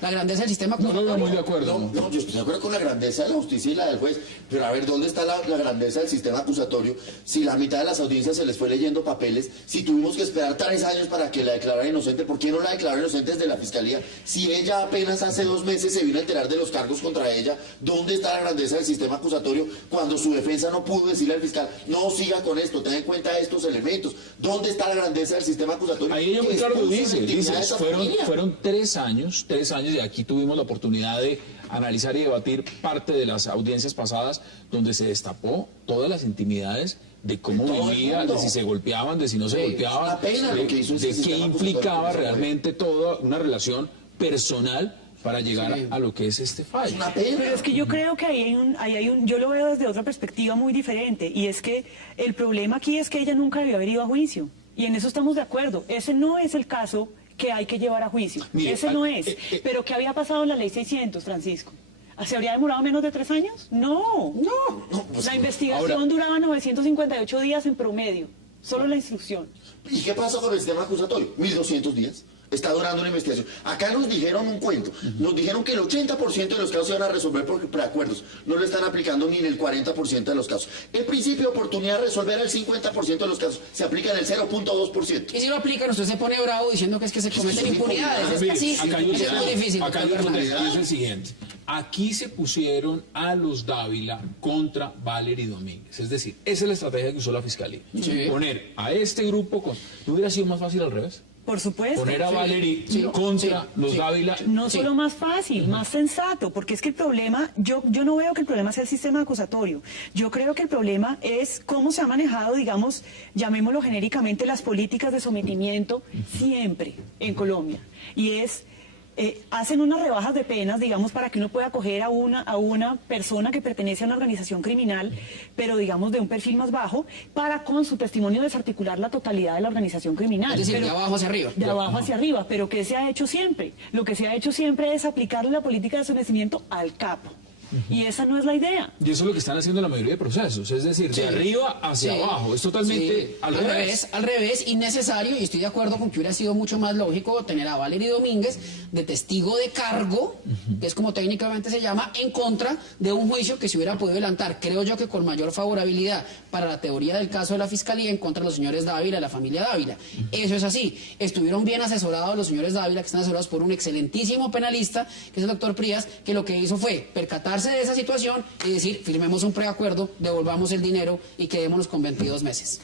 La grandeza del sistema acusatorio. No, muy de acuerdo. No, yo estoy de acuerdo con la grandeza de la justicia y la del juez, pero a ver, ¿dónde está la grandeza del sistema acusatorio? Si la mitad de las audiencias se les fue leyendo papeles, si tuvimos que esperar 3 años para que la declararan inocente, ¿por qué no la declararon inocente desde la fiscalía? Si ella apenas hace 2 meses se vino a enterar de los cargos contra ella, ¿dónde está la grandeza del sistema acusatorio cuando su defensa no pudo decirle al fiscal, no siga con esto, ten en cuenta estos elementos? ¿Dónde está la grandeza del sistema acusatorio? Ahí ella muy claro lo dice, fueron 3 años, y aquí tuvimos la oportunidad de analizar y debatir parte de las audiencias pasadas donde se destapó todas las intimidades de cómo vivía, de si se golpeaban, de si no se golpeaban, de qué implicaba realmente toda una relación personal para llegar a lo que es este fallo. Pero es que yo creo que yo lo veo desde otra perspectiva muy diferente, y es que el problema aquí es que ella nunca debió haber ido a juicio, y en eso estamos de acuerdo. Ese no es el caso que hay que llevar a juicio. Mire, ese no es. Pero ¿qué había pasado en la ley 600, Francisco? ¿Se habría demorado menos de 3 años? No. Pues la investigación duraba 958 días en promedio, solo la instrucción. ¿Y qué pasa con el sistema acusatorio? 1200 días. Está durando una investigación. Acá nos dijeron un cuento. Nos dijeron que el 80% de los casos se van a resolver por preacuerdos. No lo están aplicando ni en el 40% de los casos. El principio de oportunidad de resolver el 50% de los casos se aplica en el 0.2%. Y si lo aplican, usted se pone bravo diciendo que es que se cometen impunidades. Es que así, acá hay es muy difícil. Acá hay un es el siguiente. Aquí se pusieron a los Dávila contra Valery Domínguez. Es decir, esa es la estrategia que usó la Fiscalía. Sí. Poner a este grupo ¿no hubiera sido más fácil al revés? Por supuesto. Poner a Valery contra los Dávila. No solo más fácil, más sensato, porque es que el problema, yo no veo que el problema sea el sistema acusatorio. Yo creo que el problema es cómo se ha manejado, digamos, llamémoslo genéricamente, las políticas de sometimiento siempre en Colombia. Y es... hacen unas rebajas de penas, digamos, para que uno pueda acoger a una persona que pertenece a una organización criminal, pero digamos de un perfil más bajo, para con su testimonio desarticular la totalidad de la organización criminal. Es decir, de abajo hacia arriba. De abajo hacia arriba, pero ¿qué se ha hecho siempre? Lo que se ha hecho siempre es aplicarle la política de sometimiento al capo. Y esa no es la idea. Y eso es lo que están haciendo la mayoría de procesos, es decir, de arriba hacia abajo, es totalmente al revés. Al revés, innecesario, y estoy de acuerdo con que hubiera sido mucho más lógico tener a Valery Domínguez de testigo de cargo, que es como técnicamente se llama, en contra de un juicio que se hubiera podido adelantar, creo yo que con mayor favorabilidad para la teoría del caso de la Fiscalía en contra de los señores Dávila, la familia Dávila. Eso es así. Estuvieron bien asesorados los señores Dávila, que están asesorados por un excelentísimo penalista, que es el doctor Prías, que lo que hizo fue percatarse de esa situación y decir, firmemos un preacuerdo, devolvamos el dinero y quedémonos con 22 meses.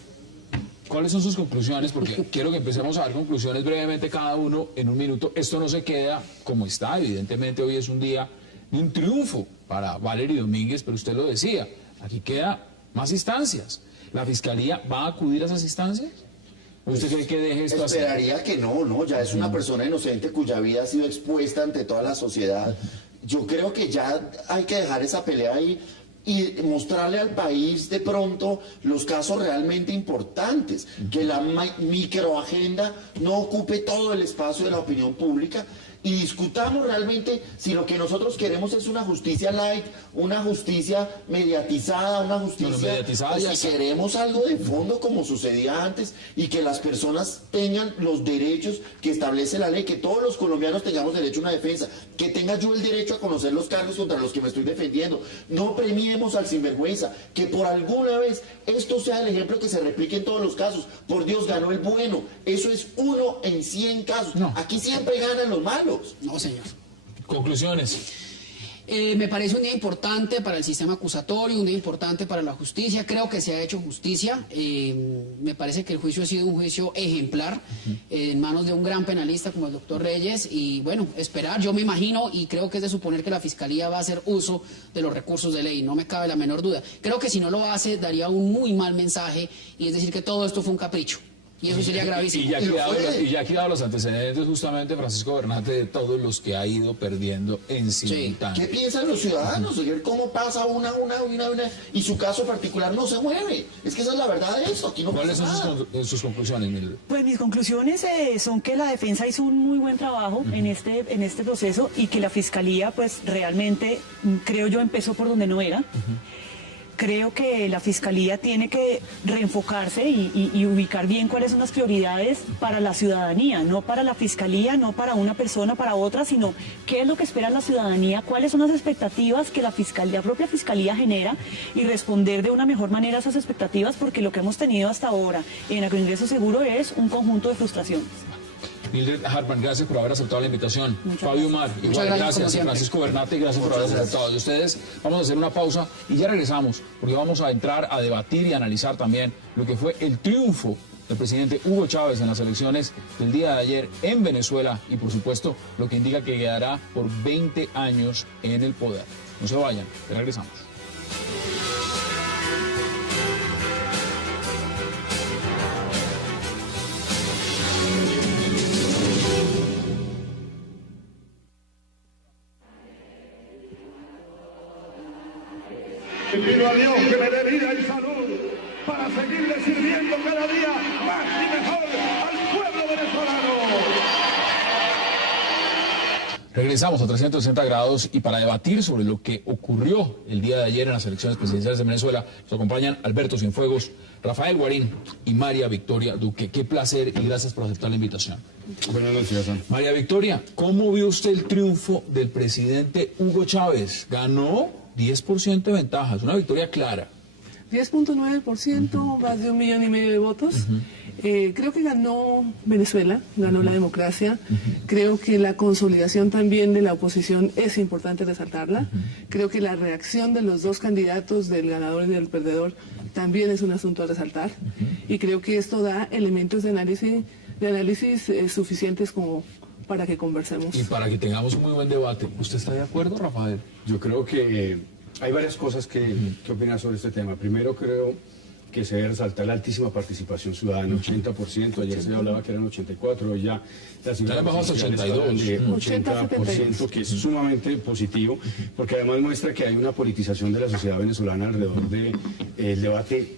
¿Cuáles son sus conclusiones? Porque quiero que empecemos a dar conclusiones brevemente cada uno en un minuto. Esto no se queda como está, evidentemente hoy es un día de un triunfo para Valery Domínguez, pero usted lo decía, aquí queda más instancias. ¿La Fiscalía va a acudir a esas instancias? ¿Usted cree que deje esto así? Esperaría que no, ya es una persona inocente cuya vida ha sido expuesta ante toda la sociedad. Yo creo que ya hay que dejar esa pelea ahí y mostrarle al país de pronto los casos realmente importantes, que la microagenda no ocupe todo el espacio de la opinión pública y discutamos realmente si lo que nosotros queremos es una justicia light, una justicia mediatizada, una justicia, o si queremos algo de fondo como sucedía antes y que las personas tengan los derechos que establece la ley, que todos los colombianos tengamos derecho a una defensa, que tenga yo el derecho a conocer los cargos contra los que me estoy defendiendo. No premiemos al sinvergüenza, que por alguna vez esto sea el ejemplo que se replique en todos los casos. Por Dios, ganó el bueno. Eso es 1 en 100 casos. Aquí siempre ganan los malos. No, señor. Conclusiones. Me parece un día importante para el sistema acusatorio, un día importante para la justicia. Creo que se ha hecho justicia. Me parece que el juicio ha sido un juicio ejemplar en manos de un gran penalista como el doctor Reyes. Y bueno, esperar. Yo me imagino y creo que es de suponer que la Fiscalía va a hacer uso de los recursos de ley. No me cabe la menor duda. Creo que si no lo hace, daría un muy mal mensaje y es decir que todo esto fue un capricho. Y eso sería gravísimo. Y ya aquí dado los antecedentes justamente, Francisco Bernate, de todos los que ha ido perdiendo en simultáneo. ¿Qué piensan los ciudadanos? ¿Cómo pasa una, y su caso particular no se mueve? Es que esa es la verdad de esto. Aquí no ¿Cuáles pasa son nada. sus conclusiones, Mildred? Pues mis conclusiones son que la defensa hizo un muy buen trabajo en este proceso y que la fiscalía pues realmente, creo yo, empezó por donde no era. Creo que la Fiscalía tiene que reenfocarse y ubicar bien cuáles son las prioridades para la ciudadanía, no para la Fiscalía, no para una persona, para otra, sino qué es lo que espera la ciudadanía, cuáles son las expectativas que la propia Fiscalía genera y responder de una mejor manera a esas expectativas, porque lo que hemos tenido hasta ahora en Agroingreso Seguro es un conjunto de frustraciones. Mildred Hartmann, gracias por haber aceptado la invitación. Fabio Mar, igual, gracias. Francisco Bernate, gracias por haber aceptado. Y ustedes, vamos a hacer una pausa y ya regresamos, porque vamos a entrar a debatir y analizar también lo que fue el triunfo del presidente Hugo Chávez en las elecciones del día de ayer en Venezuela y, por supuesto, lo que indica que quedará por 20 años en el poder. No se vayan, ya regresamos. Y pido a Dios que me dé vida y salud para seguirle sirviendo cada día más y mejor al pueblo venezolano. Regresamos a 360 grados y para debatir sobre lo que ocurrió el día de ayer en las elecciones presidenciales de Venezuela, nos acompañan Alberto Cienfuegos, Rafael Guarín y María Victoria Duque. Qué placer y gracias por aceptar la invitación. Buenas noches, María Victoria, ¿cómo vio usted el triunfo del presidente Hugo Chávez? Ganó 10% de ventaja, es una victoria clara. 10.9%, más de 1,5 millones de votos. Creo que ganó Venezuela, ganó la democracia. Creo que la consolidación también de la oposición es importante resaltarla. Creo que la reacción de los dos candidatos, del ganador y del perdedor, también es un asunto a resaltar. Y creo que esto da elementos de análisis suficientes como para que conversemos. Y para que tengamos un muy buen debate. ¿Usted está de acuerdo, Rafael? Yo creo que hay varias cosas que opinar sobre este tema. Primero, creo que se debe resaltar la altísima participación ciudadana, 80%, ayer se hablaba que eran 84%, hoy ya las cifras bajamos a 82%. de 80%, que es sumamente positivo, porque además muestra que hay una politización de la sociedad venezolana alrededor del debate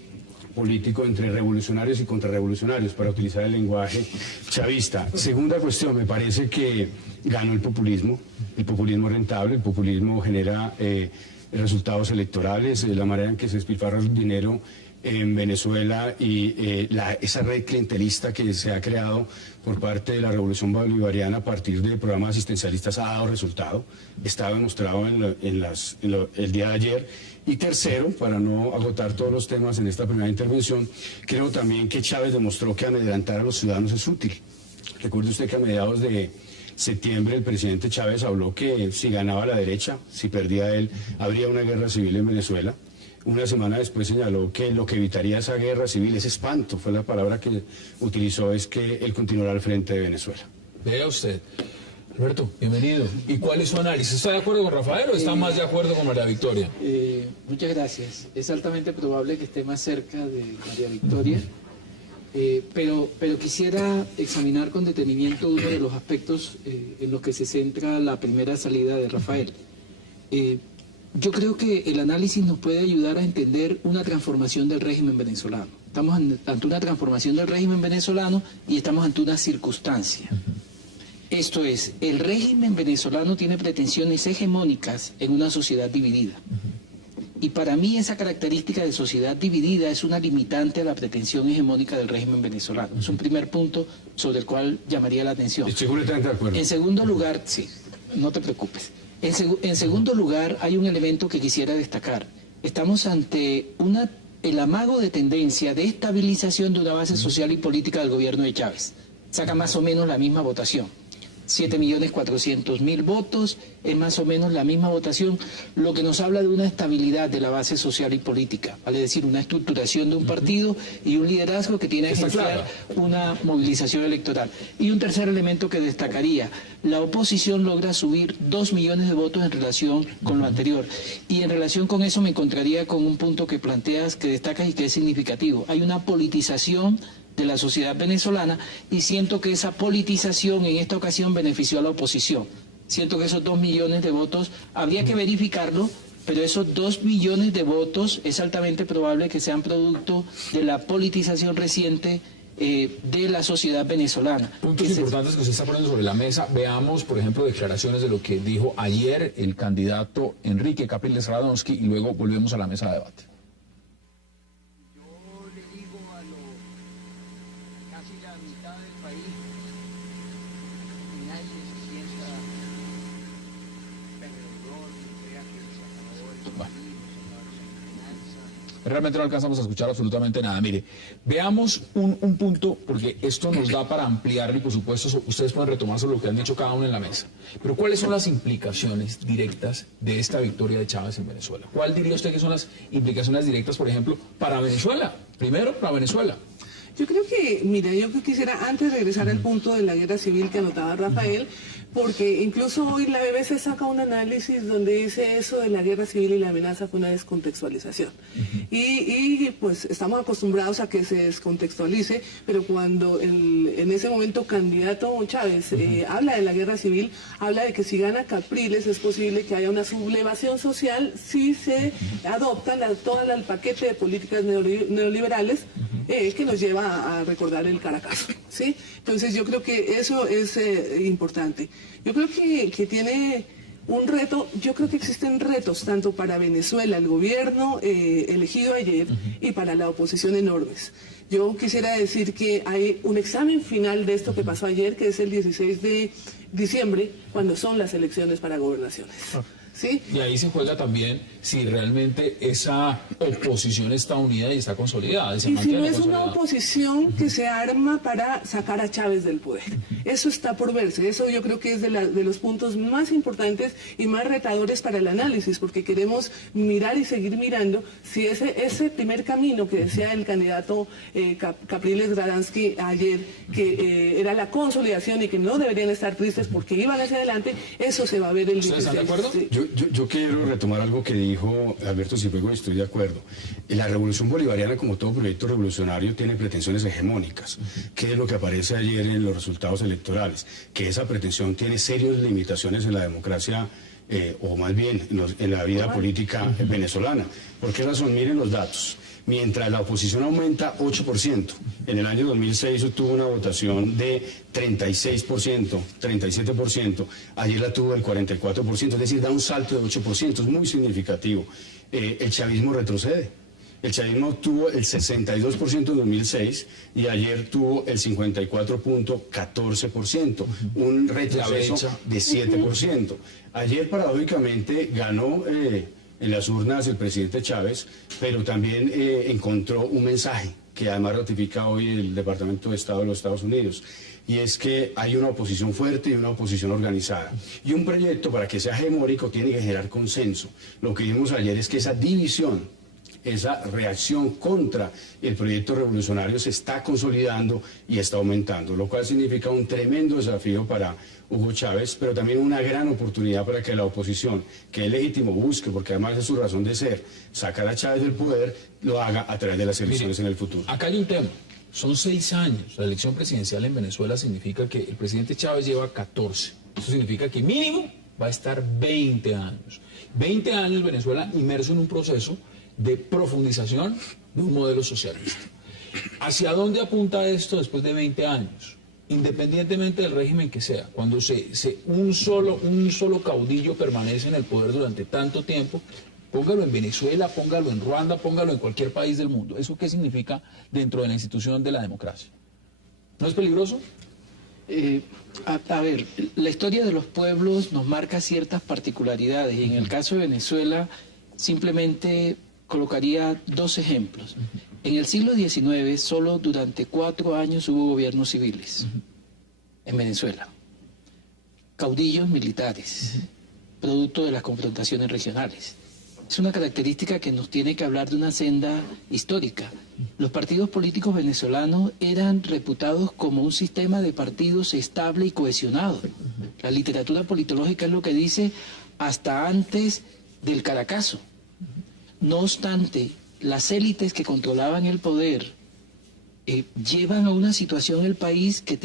político entre revolucionarios y contrarrevolucionarios, para utilizar el lenguaje chavista. Segunda cuestión, me parece que ganó el populismo rentable, el populismo genera resultados electorales, la manera en que se despilfarra el dinero en Venezuela y esa red clientelista que se ha creado por parte de la revolución bolivariana a partir de programas asistencialistas ha dado resultado, está demostrado el día de ayer. Y tercero, para no agotar todos los temas en esta primera intervención, creo también que Chávez demostró que amedrentar a los ciudadanos es útil. Recuerde usted que a mediados de septiembre el presidente Chávez habló que si ganaba la derecha, si perdía él, habría una guerra civil en Venezuela. Una semana después señaló que lo que evitaría esa guerra civil, ese espanto, fue la palabra que utilizó, es que él continuará al frente de Venezuela. Vea usted. Alberto, bienvenido. ¿Y cuál es su análisis? ¿Está de acuerdo con Rafael o está más de acuerdo con María Victoria? Muchas gracias. Es altamente probable que esté más cerca de María Victoria, pero quisiera examinar con detenimiento uno de los aspectos en los que se centra la primera salida de Rafael. Yo creo que el análisis nos puede ayudar a entender una transformación del régimen venezolano. Estamos ante una transformación del régimen venezolano y estamos ante una circunstancia. Esto es, el régimen venezolano tiene pretensiones hegemónicas en una sociedad dividida. Y para mí esa característica de sociedad dividida es una limitante a la pretensión hegemónica del régimen venezolano. Es un primer punto sobre el cual llamaría la atención. Estoy completamente de acuerdo. En segundo lugar, sí, no te preocupes. En segundo lugar, hay un elemento que quisiera destacar. Estamos ante el amago de tendencia de estabilización de una base social y política del gobierno de Chávez. Saca más o menos la misma votación. 7.400.000 votos, es más o menos la misma votación, lo que nos habla de una estabilidad de la base social y política, vale decir, una estructuración de un partido y un liderazgo que tiene que agenciar una movilización electoral. Y un tercer elemento que destacaría, la oposición logra subir 2 millones de votos en relación con lo anterior. Y en relación con eso me encontraría con un punto que planteas, que destacas y que es significativo. Hay una politización de la sociedad venezolana, y siento que esa politización en esta ocasión benefició a la oposición. Siento que esos 2 millones de votos, habría que verificarlo, pero esos 2 millones de votos es altamente probable que sean producto de la politización reciente de la sociedad venezolana. Puntos importantes que usted está poniendo sobre la mesa. Veamos, por ejemplo, declaraciones de lo que dijo ayer el candidato Enrique Capriles Radonsky y luego volvemos a la mesa de debate. Yo le digo a casi la mitad del país que nadie se sienta perdedor, que crea que se acabó el socialismo, Realmente no alcanzamos a escuchar absolutamente nada. Mire, veamos un punto, porque esto nos da para ampliarlo y por supuesto ustedes pueden retomar sobre lo que han dicho cada uno en la mesa. Pero ¿cuáles son las implicaciones directas de esta victoria de Chávez en Venezuela? ¿Cuál diría usted que son las implicaciones directas, por ejemplo, para Venezuela? Primero, para Venezuela. Yo creo que, mira, yo quisiera antes regresar al punto de la guerra civil que anotaba Rafael, porque incluso hoy la BBC saca un análisis donde dice eso de la guerra civil y la amenaza fue una descontextualización. Y pues estamos acostumbrados a que se descontextualice, pero cuando en ese momento candidato Chávez habla de la guerra civil, habla de que si gana Capriles es posible que haya una sublevación social si se adoptan todo el paquete de políticas neoliberales que nos lleva a recordar el Caracazo, ¿sí? Entonces yo creo que eso es importante. Yo creo que tiene un reto, yo creo que existen retos tanto para Venezuela, el gobierno elegido ayer, y para la oposición enormes. Yo quisiera decir que hay un examen final de esto que pasó ayer, que es el 16 de diciembre, cuando son las elecciones para gobernaciones. ¿Sí? Y ahí se juega también si realmente esa oposición está unida y está consolidada. Y si no es una oposición que se arma para sacar a Chávez del poder. Eso está por verse. Eso yo creo que es de los puntos más importantes y más retadores para el análisis, porque queremos mirar y seguir mirando si ese primer camino que decía el candidato Capriles Radonsky ayer, que era la consolidación y que no deberían estar tristes porque iban hacia adelante, eso se va a ver el 16. ¿Ustedes están de acuerdo? Sí. Yo quiero retomar algo que dijo Alberto Cifuegos y estoy de acuerdo. La revolución bolivariana, como todo proyecto revolucionario, tiene pretensiones hegemónicas. ¿Qué es lo que aparece ayer en los resultados electorales? Que esa pretensión tiene serias limitaciones en la democracia, o más bien en la vida política venezolana. ¿Por qué razón? Miren los datos. Mientras la oposición aumenta 8%, en el año 2006 obtuvo una votación de 36%, 37%, ayer la tuvo el 44%, es decir, da un salto de 8%, es muy significativo. El chavismo retrocede. El chavismo obtuvo el 62% en 2006 y ayer tuvo el 54.14%, un retroceso de 7%. Ayer, paradójicamente, ganó en las urnas el presidente Chávez, pero también encontró un mensaje que además ratifica hoy el Departamento de Estado de los Estados Unidos, y es que hay una oposición fuerte y una oposición organizada. Y un proyecto, para que sea hegemónico, tiene que generar consenso. Lo que vimos ayer es que esa división, esa reacción contra el proyecto revolucionario se está consolidando y está aumentando, lo cual significa un tremendo desafío para Hugo Chávez, pero también una gran oportunidad para que la oposición, que es legítimo, busque, porque además es su razón de ser, sacar a Chávez del poder, lo haga a través de las elecciones en el futuro. Acá hay un tema. Son 6 años. La elección presidencial en Venezuela significa que el presidente Chávez lleva 14. Eso significa que mínimo va a estar 20 años. 20 años Venezuela inmerso en un proceso de profundización de un modelo socialista. ¿Hacia dónde apunta esto después de 20 años? Independientemente del régimen que sea, cuando un solo caudillo permanece en el poder durante tanto tiempo, póngalo en Venezuela, póngalo en Ruanda, póngalo en cualquier país del mundo. ¿Eso qué significa dentro de la institución de la democracia? ¿No es peligroso? A ver, la historia de los pueblos nos marca ciertas particularidades y en el caso de Venezuela simplemente colocaría 2 ejemplos. En el siglo XIX solo durante 4 años hubo gobiernos civiles en Venezuela. Caudillos militares, producto de las confrontaciones regionales. Es una característica que nos tiene que hablar de una senda histórica. Los partidos políticos venezolanos eran reputados como un sistema de partidos estable y cohesionado. La literatura politológica es lo que dice hasta antes del Caracazo. No obstante, las élites que controlaban el poder llevan a una situación en el país que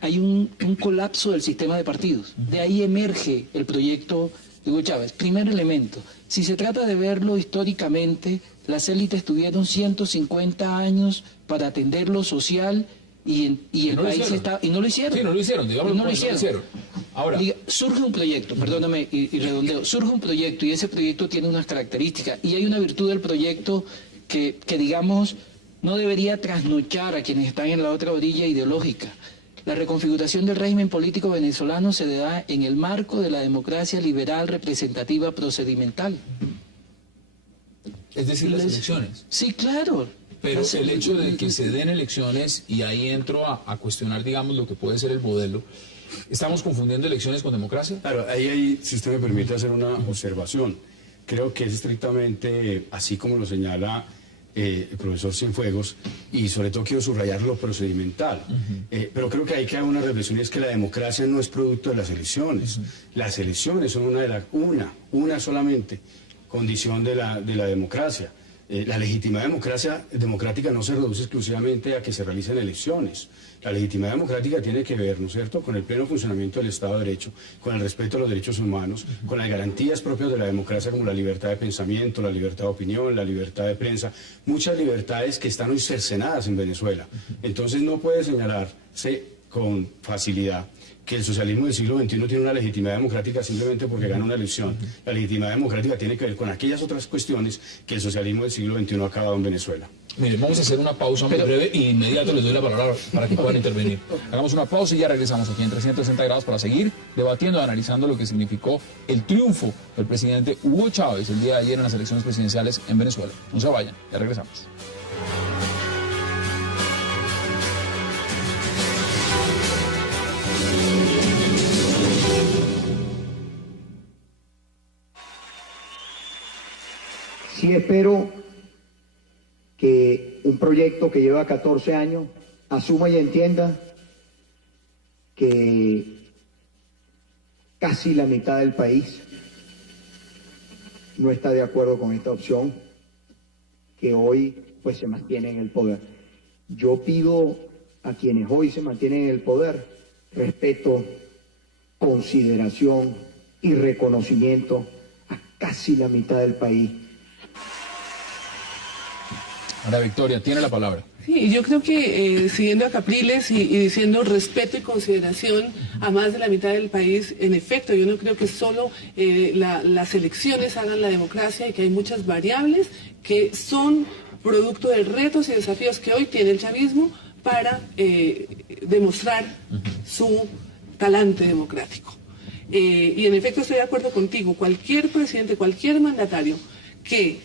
hay un colapso del sistema de partidos. De ahí emerge el proyecto de Hugo Chávez. Primer elemento, si se trata de verlo históricamente, las élites tuvieron 150 años para atender lo social y el país está... Y no lo hicieron. Sí, no lo hicieron, digamos, no lo hicieron. Ahora, surge un proyecto, perdóname y redondeo, surge un proyecto y ese proyecto tiene unas características y hay una virtud del proyecto que digamos, no debería trasnochar a quienes están en la otra orilla ideológica. La reconfiguración del régimen político venezolano se da en el marco de la democracia liberal representativa procedimental. Es decir, las elecciones. Sí, claro. Pero el hecho de que se den elecciones, y ahí entro a cuestionar, digamos, lo que puede ser el modelo, ¿estamos confundiendo elecciones con democracia? Claro, ahí, si usted me permite hacer una observación, creo que es estrictamente así como lo señala el profesor Cienfuegos, y sobre todo quiero subrayar lo procedimental. Pero creo que hay que haber una reflexión, y es que la democracia no es producto de las elecciones. Las elecciones son una solamente condición de la democracia. La legitimidad democrática no se reduce exclusivamente a que se realicen elecciones. La legitimidad democrática tiene que ver, ¿no es cierto?, con el pleno funcionamiento del Estado de Derecho, con el respeto a los derechos humanos, con las garantías propias de la democracia como la libertad de pensamiento, la libertad de opinión, la libertad de prensa, muchas libertades que están hoy cercenadas en Venezuela. Entonces no puede señalarse con facilidad que el socialismo del siglo XXI tiene una legitimidad democrática simplemente porque gana una elección. La legitimidad democrática tiene que ver con aquellas otras cuestiones que el socialismo del siglo XXI ha acabado en Venezuela. Mire, vamos a hacer una pausa muy breve y inmediato les doy la palabra para que puedan intervenir. Hagamos una pausa y ya regresamos aquí en 360 grados para seguir debatiendo y analizando lo que significó el triunfo del presidente Hugo Chávez el día de ayer en las elecciones presidenciales en Venezuela. No se vayan, ya regresamos. Sí espero que un proyecto que lleva 14 años asuma y entienda que casi la mitad del país no está de acuerdo con esta opción, que hoy pues se mantiene en el poder. Yo pido a quienes hoy se mantienen en el poder respeto, consideración y reconocimiento a casi la mitad del país. Ahora Victoria, tiene la palabra. Sí, yo creo que siguiendo a Capriles y diciendo respeto y consideración a más de la mitad del país, en efecto, yo no creo que solo las elecciones hagan la democracia y que hay muchas variables que son producto de retos y desafíos que hoy tiene el chavismo para demostrar su talante democrático. Y en efecto estoy de acuerdo contigo, cualquier presidente, cualquier mandatario que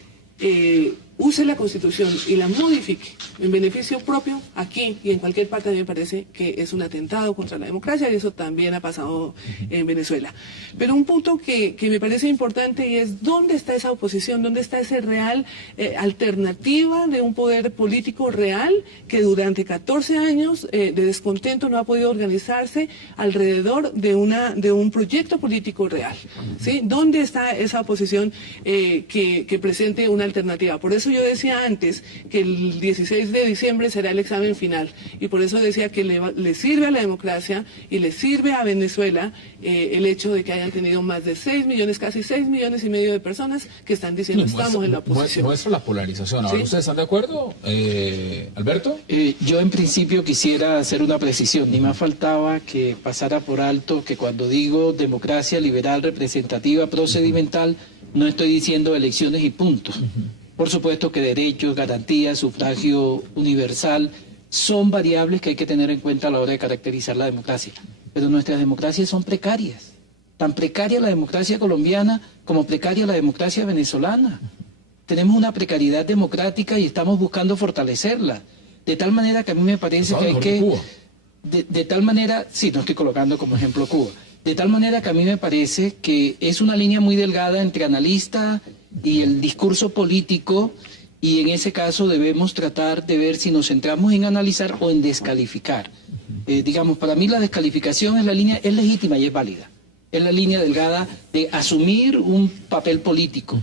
use la Constitución y la modifique en beneficio propio aquí y en cualquier parte, a mí me parece que es un atentado contra la democracia y eso también ha pasado en Venezuela. Pero un punto que me parece importante y es dónde está esa oposición, dónde está esa real alternativa de un poder político real que durante 14 años de descontento no ha podido organizarse alrededor de un proyecto político real, ¿sí? ¿Dónde está esa oposición que presente una alternativa? Por eso yo decía antes que el 16 de diciembre será el examen final y por eso decía que le sirve a la democracia y le sirve a Venezuela el hecho de que hayan tenido más de 6 millones, casi 6 millones y medio de personas que están diciendo estamos en la oposición. Muestra la polarización. Ahora, ¿sí? ¿Ustedes están de acuerdo, Alberto? Yo en principio quisiera hacer una precisión. Ni más faltaba que pasara por alto que cuando digo democracia liberal representativa procedimental no estoy diciendo elecciones y punto. Por supuesto que derechos, garantías, sufragio universal son variables que hay que tener en cuenta a la hora de caracterizar la democracia. Pero nuestras democracias son precarias. Tan precaria la democracia colombiana como precaria la democracia venezolana. Tenemos una precariedad democrática y estamos buscando fortalecerla. De tal manera que a mí me parece que hay que... De tal manera, sí, no estoy colocando como ejemplo Cuba. De tal manera que a mí me parece que es una línea muy delgada entre analista y el discurso político, y en ese caso debemos tratar de ver si nos centramos en analizar o en descalificar. Digamos, para mí la descalificación es legítima y es válida. Es la línea delgada de asumir un papel político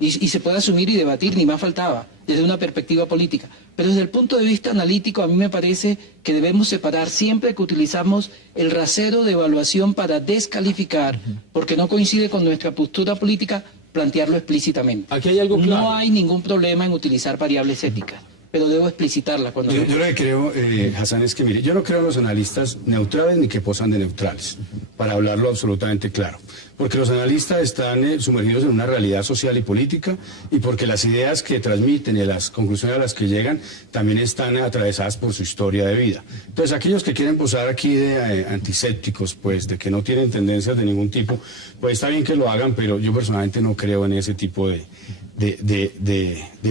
y se puede asumir y debatir, ni más faltaba, desde una perspectiva política. Pero desde el punto de vista analítico, a mí me parece que debemos separar siempre que utilizamos el rasero de evaluación para descalificar, porque no coincide con nuestra postura política, plantearlo explícitamente. Aquí hay algo claro. No hay ningún problema en utilizar variables éticas, pero debo explicitarla cuando... Yo lo que creo, Hassan, es que, mire, yo no creo en los analistas neutrales ni que posan de neutrales, para hablarlo absolutamente claro. Porque los analistas están sumergidos en una realidad social y política, y porque las ideas que transmiten y las conclusiones a las que llegan también están atravesadas por su historia de vida. Entonces, aquellos que quieren posar aquí de antisépticos, pues, de que no tienen tendencias de ningún tipo, pues está bien que lo hagan, pero yo personalmente no creo en ese tipo de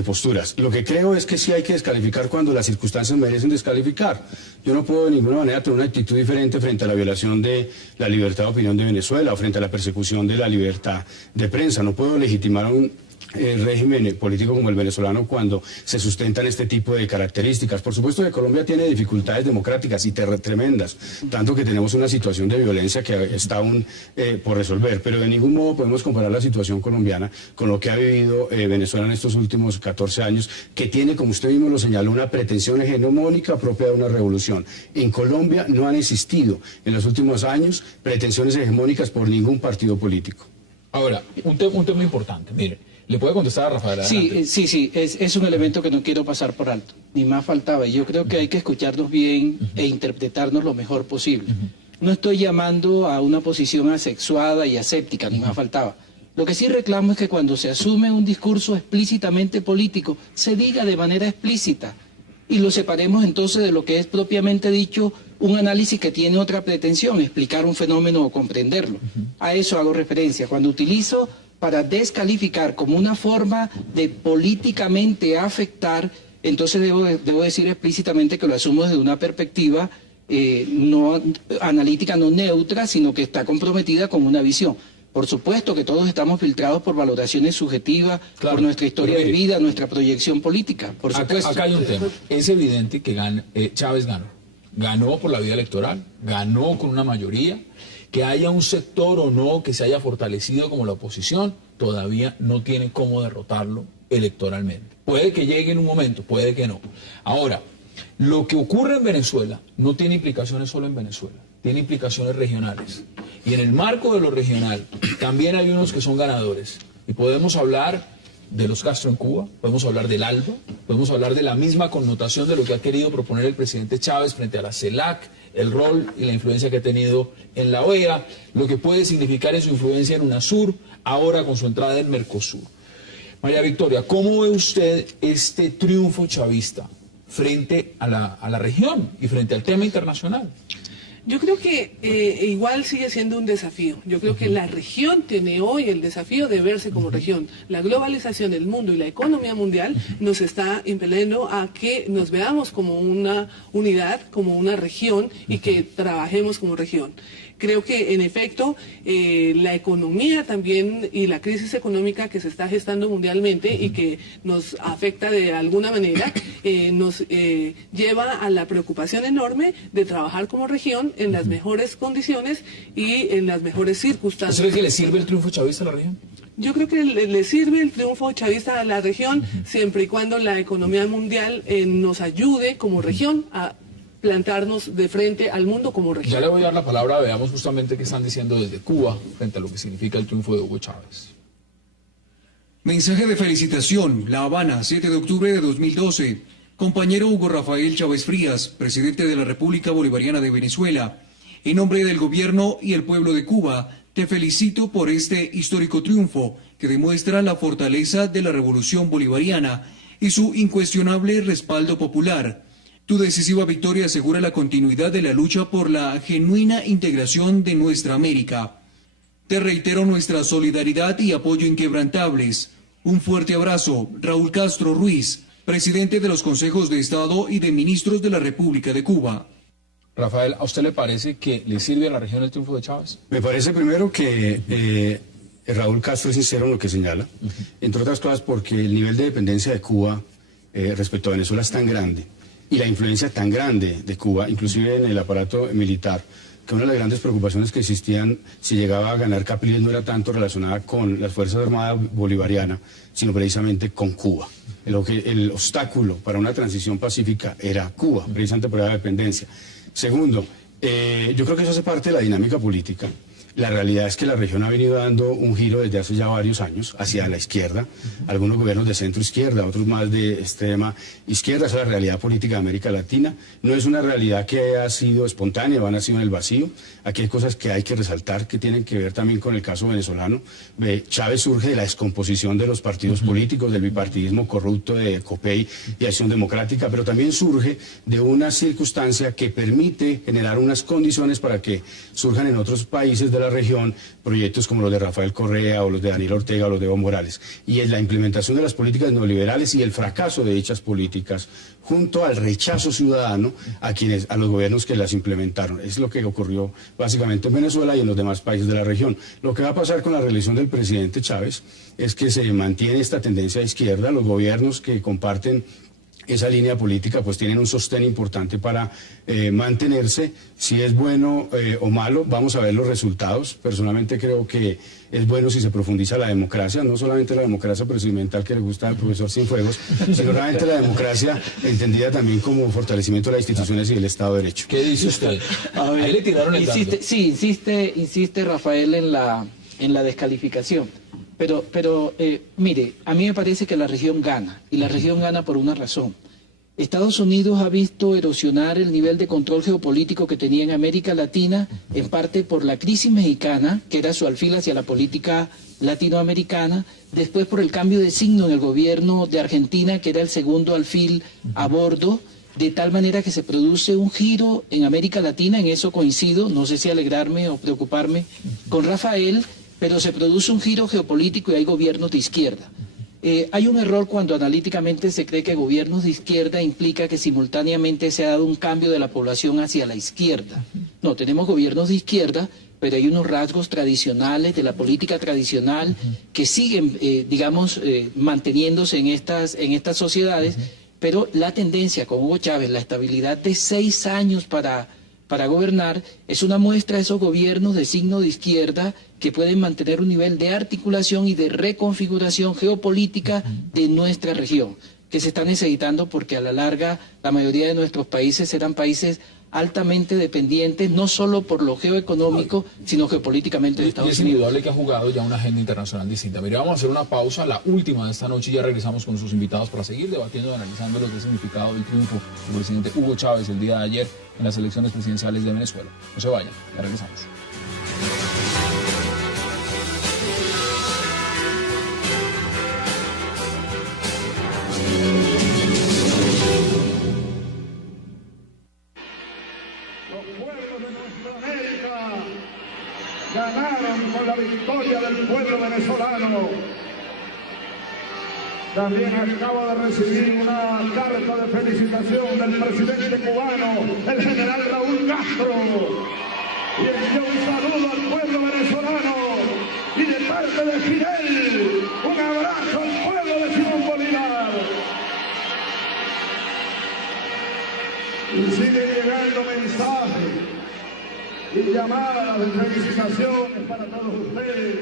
posturas. Lo que creo es que sí hay que descalificar cuando las circunstancias merecen descalificar. Yo no puedo de ninguna manera tener una actitud diferente frente a la violación de la libertad de opinión de Venezuela o frente a la persecución de la libertad de prensa. No puedo legitimar un régimen político como el venezolano cuando se sustentan este tipo de características. Por supuesto que Colombia tiene dificultades democráticas y tremendas, tanto que tenemos una situación de violencia que está aún por resolver, pero de ningún modo podemos comparar la situación colombiana con lo que ha vivido Venezuela en estos últimos 14 años, que tiene, como usted mismo lo señaló, una pretensión hegemónica propia de una revolución. En Colombia no han existido en los últimos años pretensiones hegemónicas por ningún partido político. Ahora, un tema importante, mire. ¿Le puede contestar a Rafael? Sí, es un elemento que no quiero pasar por alto, ni más faltaba. Yo creo que hay que escucharnos bien e interpretarnos lo mejor posible. No estoy llamando a una posición asexuada y aséptica, ni más faltaba. Lo que sí reclamo es que cuando se asume un discurso explícitamente político, se diga de manera explícita y lo separemos entonces de lo que es propiamente dicho un análisis que tiene otra pretensión, explicar un fenómeno o comprenderlo. A eso hago referencia. Cuando utilizo para descalificar como una forma de políticamente afectar, entonces debo decir explícitamente que lo asumo desde una perspectiva no analítica, no neutra, sino que está comprometida con una visión. Por supuesto que todos estamos filtrados por valoraciones subjetivas, claro, por nuestra historia de vida, nuestra proyección política, por supuesto. Acá hay un tema. Es evidente que Chávez ganó. Ganó por la vía electoral, ganó con una mayoría. Que haya un sector o no que se haya fortalecido como la oposición, todavía no tiene cómo derrotarlo electoralmente. Puede que llegue en un momento, puede que no. Ahora, lo que ocurre en Venezuela no tiene implicaciones solo en Venezuela, tiene implicaciones regionales. Y en el marco de lo regional también hay unos que son ganadores. Y podemos hablar de los Castro en Cuba, podemos hablar del ALBA, podemos hablar de la misma connotación de lo que ha querido proponer el presidente Chávez frente a la CELAC, el rol y la influencia que ha tenido en la OEA, lo que puede significar en su influencia en UNASUR, ahora con su entrada en Mercosur. María Victoria, ¿cómo ve usted este triunfo chavista frente a la región y frente al tema internacional? Yo creo que igual sigue siendo un desafío. Yo creo que la región tiene hoy el desafío de verse como región. La globalización del mundo y la economía mundial nos está impeliendo a que nos veamos como una unidad, como una región y que trabajemos como región. Creo que, en efecto, la economía también y la crisis económica que se está gestando mundialmente y que nos afecta de alguna manera, nos lleva a la preocupación enorme de trabajar como región en las mejores condiciones y en las mejores circunstancias. ¿Usted cree que le sirve el triunfo chavista a la región? Yo creo que le sirve el triunfo chavista a la región siempre y cuando la economía mundial nos ayude como región a plantarnos de frente al mundo como región. Ya le voy a dar la palabra, veamos justamente qué están diciendo desde Cuba frente a lo que significa el triunfo de Hugo Chávez. Mensaje de felicitación, La Habana, 7 de octubre de 2012. Compañero Hugo Rafael Chávez Frías, presidente de la República Bolivariana de Venezuela, en nombre del gobierno y el pueblo de Cuba, te felicito por este histórico triunfo que demuestra la fortaleza de la revolución bolivariana y su incuestionable respaldo popular. Tu decisiva victoria asegura la continuidad de la lucha por la genuina integración de nuestra América. Te reitero nuestra solidaridad y apoyo inquebrantables. Un fuerte abrazo, Raúl Castro Ruiz, presidente de los Consejos de Estado y de Ministros de la República de Cuba. Rafael, ¿a usted le parece que le sirve a la región el triunfo de Chávez? Me parece primero que Raúl Castro es sincero en lo que señala, entre otras cosas porque el nivel de dependencia de Cuba respecto a Venezuela es tan grande y la influencia tan grande de Cuba, inclusive en el aparato militar, que una de las grandes preocupaciones que existían si llegaba a ganar Capriles no era tanto relacionada con las Fuerzas Armadas bolivarianas, sino precisamente con Cuba. El obstáculo para una transición pacífica era Cuba, precisamente por la dependencia. Segundo, yo creo que eso hace parte de la dinámica política. La realidad es que la región ha venido dando un giro desde hace ya varios años hacia la izquierda, algunos gobiernos de centro izquierda, otros más de extrema izquierda. Esa es la realidad política de América Latina. No es una realidad que ha sido espontánea o ha nacido en el vacío. Aquí hay cosas que hay que resaltar que tienen que ver también con el caso venezolano. Chávez surge de la descomposición de los partidos políticos, del bipartidismo corrupto de COPEI y Acción Democrática, pero también surge de una circunstancia que permite generar unas condiciones para que surjan en otros países de la región proyectos como los de Rafael Correa o los de Daniel Ortega o los de Evo Morales. Y es la implementación de las políticas neoliberales y el fracaso de dichas políticas junto al rechazo ciudadano a los gobiernos que las implementaron. Es lo que ocurrió básicamente en Venezuela y en los demás países de la región. Lo que va a pasar con la reelección del presidente Chávez es que se mantiene esta tendencia de izquierda. Los gobiernos que comparten esa línea política pues tienen un sostén importante para mantenerse. Si es bueno o malo, vamos a ver los resultados. Personalmente creo que es bueno si se profundiza la democracia, no solamente la democracia procedimental que le gusta al profesor Cienfuegos, sino realmente la democracia entendida también como fortalecimiento de las instituciones y del Estado de Derecho. ¿Qué dice usted? A ver, ahí le tiraron el dardo. Sí, insiste Rafael en la descalificación. Pero mire, a mí me parece que la región gana, y la región gana por una razón. Estados Unidos ha visto erosionar el nivel de control geopolítico que tenía en América Latina, en parte por la crisis mexicana, que era su alfil hacia la política latinoamericana, después por el cambio de signo en el gobierno de Argentina, que era el segundo alfil a bordo, de tal manera que se produce un giro en América Latina. En eso coincido, no sé si alegrarme o preocuparme con Rafael, pero se produce un giro geopolítico y hay gobiernos de izquierda. Hay un error cuando analíticamente se cree que gobiernos de izquierda implica que simultáneamente se ha dado un cambio de la población hacia la izquierda. No, tenemos gobiernos de izquierda, pero hay unos rasgos tradicionales de la política tradicional que siguen, manteniéndose en estas sociedades, pero la tendencia con Hugo Chávez, la estabilidad de 6 años para gobernar, es una muestra de esos gobiernos de signo de izquierda que pueden mantener un nivel de articulación y de reconfiguración geopolítica de nuestra región, que se está necesitando porque a la larga la mayoría de nuestros países serán países altamente dependientes, no solo por lo geoeconómico, sino geopolíticamente de Estados Unidos. Y es indudable que ha jugado ya una agenda internacional distinta. Mire, vamos a hacer una pausa, la última de esta noche, y ya regresamos con sus invitados para seguir debatiendo y analizando lo que ha significado el triunfo del presidente Hugo Chávez el día de ayer en las elecciones presidenciales de Venezuela. No se vayan, ya regresamos. Ganaron con la victoria del pueblo venezolano. También acabo de recibir una carta de felicitación del presidente cubano, el general Raúl Castro, y envió un saludo al pueblo venezolano, y de parte de Fidel, un abrazo al pueblo de Simón Bolívar. Y sigue llegando mensajes y llamadas de felicitaciones para todos ustedes,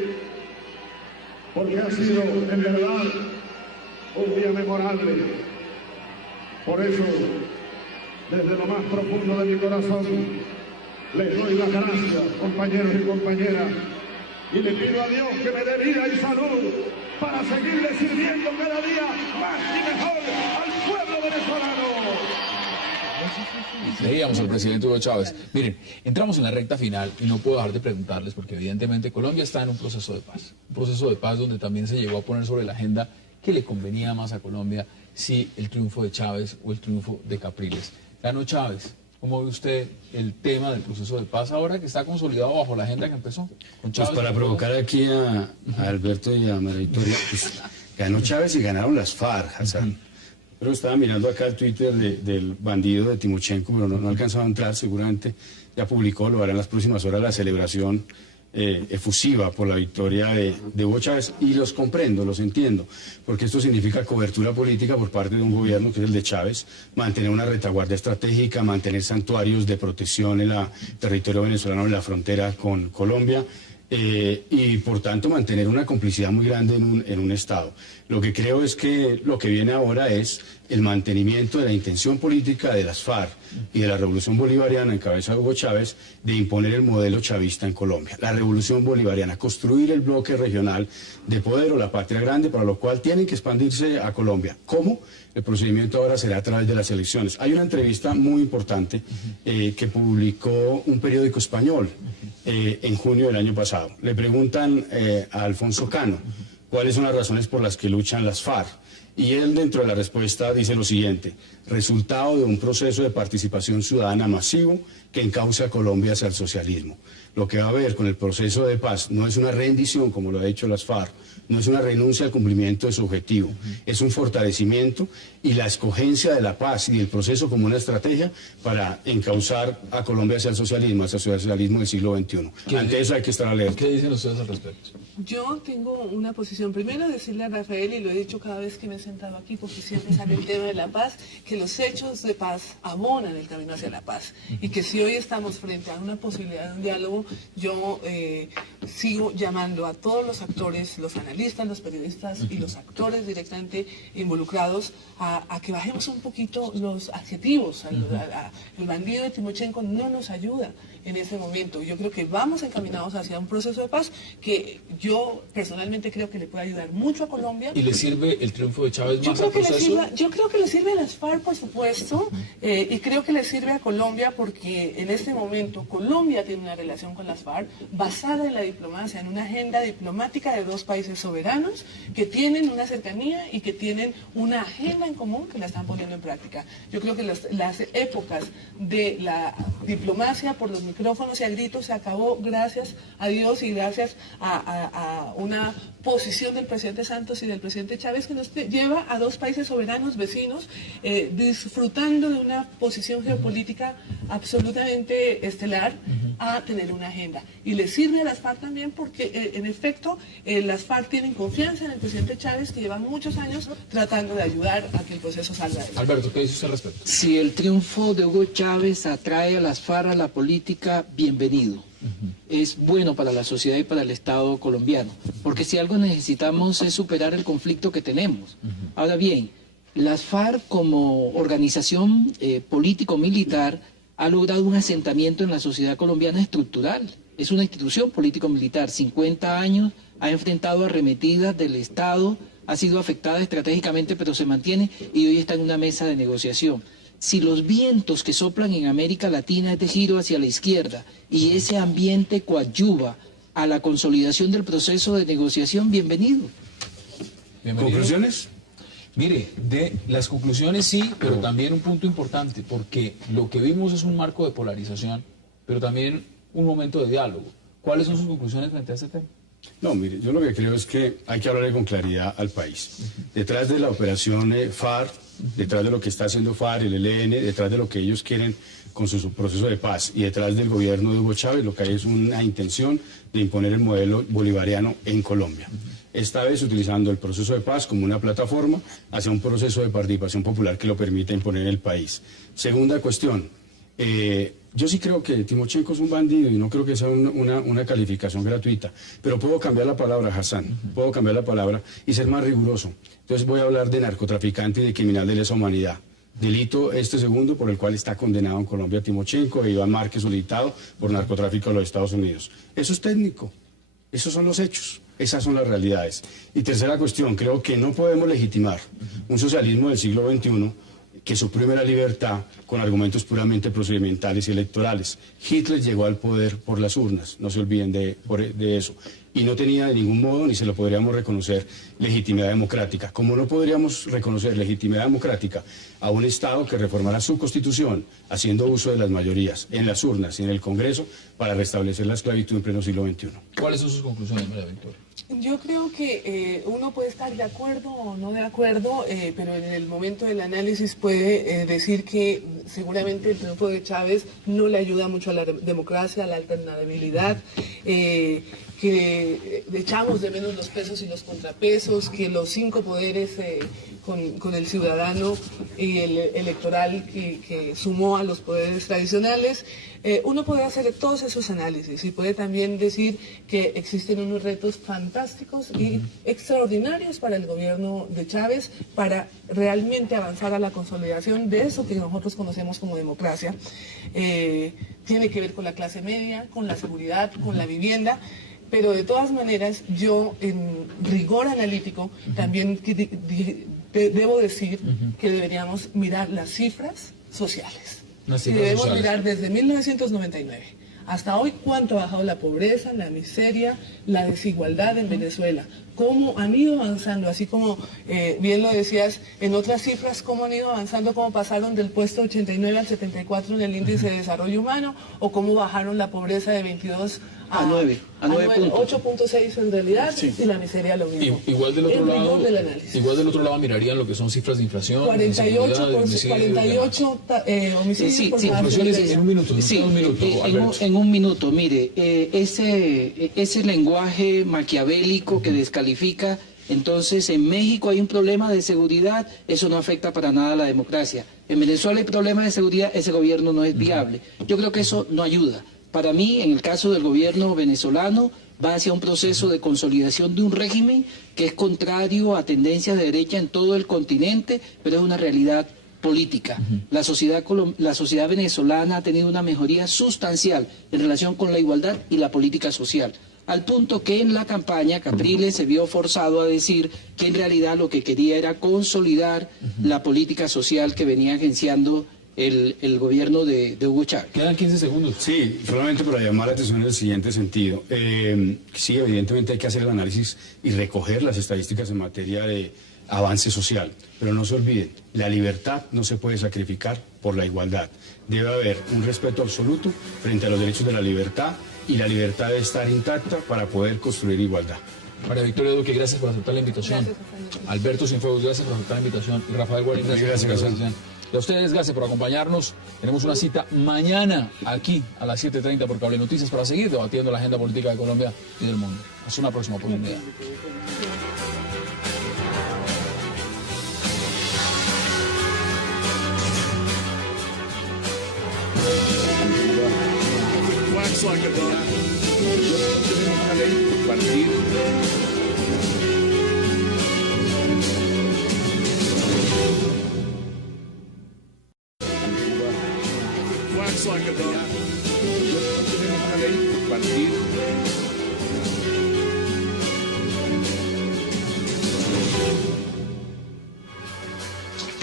porque ha sido en verdad un día memorable. Por eso, desde lo más profundo de mi corazón, les doy las gracias, compañeros y compañeras, y le pido a Dios que me dé vida y salud para seguirle sirviendo cada día más y mejor al pueblo venezolano. Leíamos al presidente Hugo Chávez. Miren, entramos en la recta final y no puedo dejar de preguntarles, porque evidentemente Colombia está en un proceso de paz donde también se llegó a poner sobre la agenda que le convenía más a Colombia, si el triunfo de Chávez o el triunfo de Capriles. Ganó Chávez. ¿Cómo ve usted el tema del proceso de paz ahora que está consolidado bajo la agenda que empezó con Chávez? Pues para provocar aquí a Alberto y a María Victoria, pues, ganó Chávez y ganaron las FARC, Hassan. Pero estaba mirando acá el Twitter del bandido de Timochenko, pero no alcanzaba a entrar, seguramente ya publicó, lo hará en las próximas horas, la celebración efusiva por la victoria de Hugo Chávez, y los comprendo, los entiendo, porque esto significa cobertura política por parte de un gobierno que es el de Chávez, mantener una retaguardia estratégica, mantener santuarios de protección en el territorio venezolano, en la frontera con Colombia, y por tanto mantener una complicidad muy grande en un Estado. Lo que creo es que lo que viene ahora es el mantenimiento de la intención política de las FARC y de la Revolución Bolivariana en cabeza de Hugo Chávez de imponer el modelo chavista en Colombia. La Revolución Bolivariana, construir el bloque regional de poder o la patria grande, para lo cual tienen que expandirse a Colombia. ¿Cómo? El procedimiento ahora será a través de las elecciones. Hay una entrevista muy importante que publicó un periódico español en junio del año pasado. Le preguntan a Alfonso Cano cuáles son las razones por las que luchan las FARC. Y él, dentro de la respuesta, dice lo siguiente: resultado de un proceso de participación ciudadana masivo que encauza a Colombia hacia el socialismo. Lo que va a haber con el proceso de paz no es una rendición, como lo ha dicho las FARC, no es una renuncia al cumplimiento de su objetivo, es un fortalecimiento y la escogencia de la paz y del proceso como una estrategia para encauzar a Colombia hacia el socialismo del siglo XXI. Ante eso hay que estar alerta. ¿Qué dicen ustedes al respecto? Yo tengo una posición, primero decirle a Rafael, y lo he dicho cada vez que me he sentado aquí, porque siempre sale el tema de la paz, que los hechos de paz abonan el camino hacia la paz, y que si hoy estamos frente a una posibilidad de un diálogo, yo sigo llamando a todos los actores, los analistas, los periodistas y los actores directamente involucrados a que bajemos un poquito los adjetivos. El bandido de Timochenko no nos ayuda en este momento. Yo creo que vamos encaminados hacia un proceso de paz que yo personalmente creo que le puede ayudar mucho a Colombia. ¿Y le sirve el triunfo de Chávez más al proceso? Yo creo que le sirve a las FARC, por supuesto, y creo que le sirve a Colombia porque en este momento Colombia tiene una relación con las FARC basada en la diplomacia, en una agenda diplomática de dos países soberanos que tienen una cercanía y que tienen una agenda en común que la están poniendo en práctica. Yo creo que las épocas de la diplomacia por los micrófonos y a gritos se acabó, gracias a Dios y gracias a una posición del presidente Santos y del presidente Chávez que nos lleva a dos países soberanos vecinos disfrutando de una posición geopolítica absolutamente estelar a tener una agenda. Y le sirve a las FARC también porque en efecto las FARC tienen confianza en el presidente Chávez, que lleva muchos años tratando de ayudar a que el proceso salga adelante. Alberto, ¿qué dice usted al respecto? Si el triunfo de Hugo Chávez atrae a las FARC a la política, bienvenido. Es bueno para la sociedad y para el Estado colombiano, porque si algo necesitamos es superar el conflicto que tenemos. Ahora bien, las FARC como organización político-militar ha logrado un asentamiento en la sociedad colombiana estructural. Es una institución político-militar, 50 años, ha enfrentado arremetidas del Estado, ha sido afectada estratégicamente, pero se mantiene y hoy está en una mesa de negociación. Si los vientos que soplan en América Latina es de giro hacia la izquierda y ese ambiente coadyuva a la consolidación del proceso de negociación, bienvenido. ¿Conclusiones? Mire, de las conclusiones sí, pero también un punto importante, porque lo que vimos es un marco de polarización, pero también un momento de diálogo. ¿Cuáles son sus conclusiones frente a este tema? No, mire, yo lo que creo es que hay que hablarle con claridad al país. Detrás de la operación FARC, detrás de lo que está haciendo FARC, el ELN, detrás de lo que ellos quieren con su proceso de paz y detrás del gobierno de Hugo Chávez, lo que hay es una intención de imponer el modelo bolivariano en Colombia. Esta vez utilizando el proceso de paz como una plataforma hacia un proceso de participación popular que lo permita imponer en el país. Segunda cuestión, yo sí creo que Timochenko es un bandido y no creo que sea una calificación gratuita, pero puedo cambiar la palabra, Hassan, puedo cambiar la palabra y ser más riguroso. Entonces voy a hablar de narcotraficante y de criminal de lesa humanidad. Delito segundo por el cual está condenado en Colombia Timochenko e Iván Márquez solicitado por narcotráfico a los Estados Unidos. Eso es técnico, esos son los hechos. Esas son las realidades. Y tercera cuestión, creo que no podemos legitimar un socialismo del siglo XXI que suprime la libertad con argumentos puramente procedimentales y electorales. Hitler llegó al poder por las urnas, no se olviden de eso. Y no tenía de ningún modo, ni se lo podríamos reconocer, legitimidad democrática. Como no podríamos reconocer legitimidad democrática a un Estado que reformara su Constitución, haciendo uso de las mayorías en las urnas y en el Congreso para restablecer la esclavitud en pleno siglo XXI. ¿Cuáles son sus conclusiones, María Victoria? Yo creo que uno puede estar de acuerdo o no de acuerdo, pero en el momento del análisis puede decir que seguramente el triunfo de Chávez no le ayuda mucho a la democracia, a la alternabilidad, que echamos de menos los pesos y los contrapesos, que los 5 poderes con el ciudadano y el electoral que sumó a los poderes tradicionales. Uno puede hacer todos esos análisis y puede también decir que existen unos retos fantásticos y extraordinarios para el gobierno de Chávez para realmente avanzar a la consolidación de eso que nosotros conocemos como democracia. Tiene que ver con la clase media, con la seguridad, con la vivienda. Pero de todas maneras, yo en rigor analítico también debo decir que deberíamos mirar las cifras sociales. Y debemos mirar desde 1999 hasta hoy cuánto ha bajado la pobreza, la miseria, la desigualdad en Venezuela, cómo han ido avanzando, así como bien lo decías en otras cifras, cómo han ido avanzando, cómo pasaron del puesto 89 al 74 en el índice de desarrollo humano, o cómo bajaron la pobreza de 22 a 9 8.6 en realidad, sí. Y la miseria lo mismo. Igual del otro lado mirarían lo que son cifras de inflación, 48 homicidios por cada en un minuto, en un minuto, mire, ese lenguaje maquiavélico que descalifica. Entonces, en México hay un problema de seguridad, eso no afecta para nada a la democracia. En Venezuela hay problemas de seguridad, ese gobierno no es viable. Yo creo que eso no ayuda. Para mí, en el caso del gobierno venezolano, va hacia un proceso de consolidación de un régimen que es contrario a tendencias de derecha en todo el continente, pero es una realidad política. La sociedad venezolana ha tenido una mejoría sustancial en relación con la igualdad y la política social, al punto que en la campaña Capriles se vio forzado a decir que en realidad lo que quería era consolidar la política social que venía agenciando el gobierno de Hugo Chávez. Quedan 15 segundos. Sí, solamente para llamar la atención en el siguiente sentido. Sí, evidentemente hay que hacer el análisis y recoger las estadísticas en materia de avance social, pero no se olviden, la libertad no se puede sacrificar por la igualdad. Debe haber un respeto absoluto frente a los derechos de la libertad, y la libertad debe estar intacta para poder construir igualdad. María Victoria Duque, gracias por aceptar la invitación. Alberto Cienfuegos, gracias por aceptar la invitación. Y Rafael Guarín, gracias por la invitación. Y a ustedes, gracias por acompañarnos. Tenemos una cita mañana aquí a las 7:30 por Cable Noticias para seguir debatiendo la agenda política de Colombia y del mundo. Hasta una próxima oportunidad. Tenemos una ley compartida. Tenemos una ley compartida.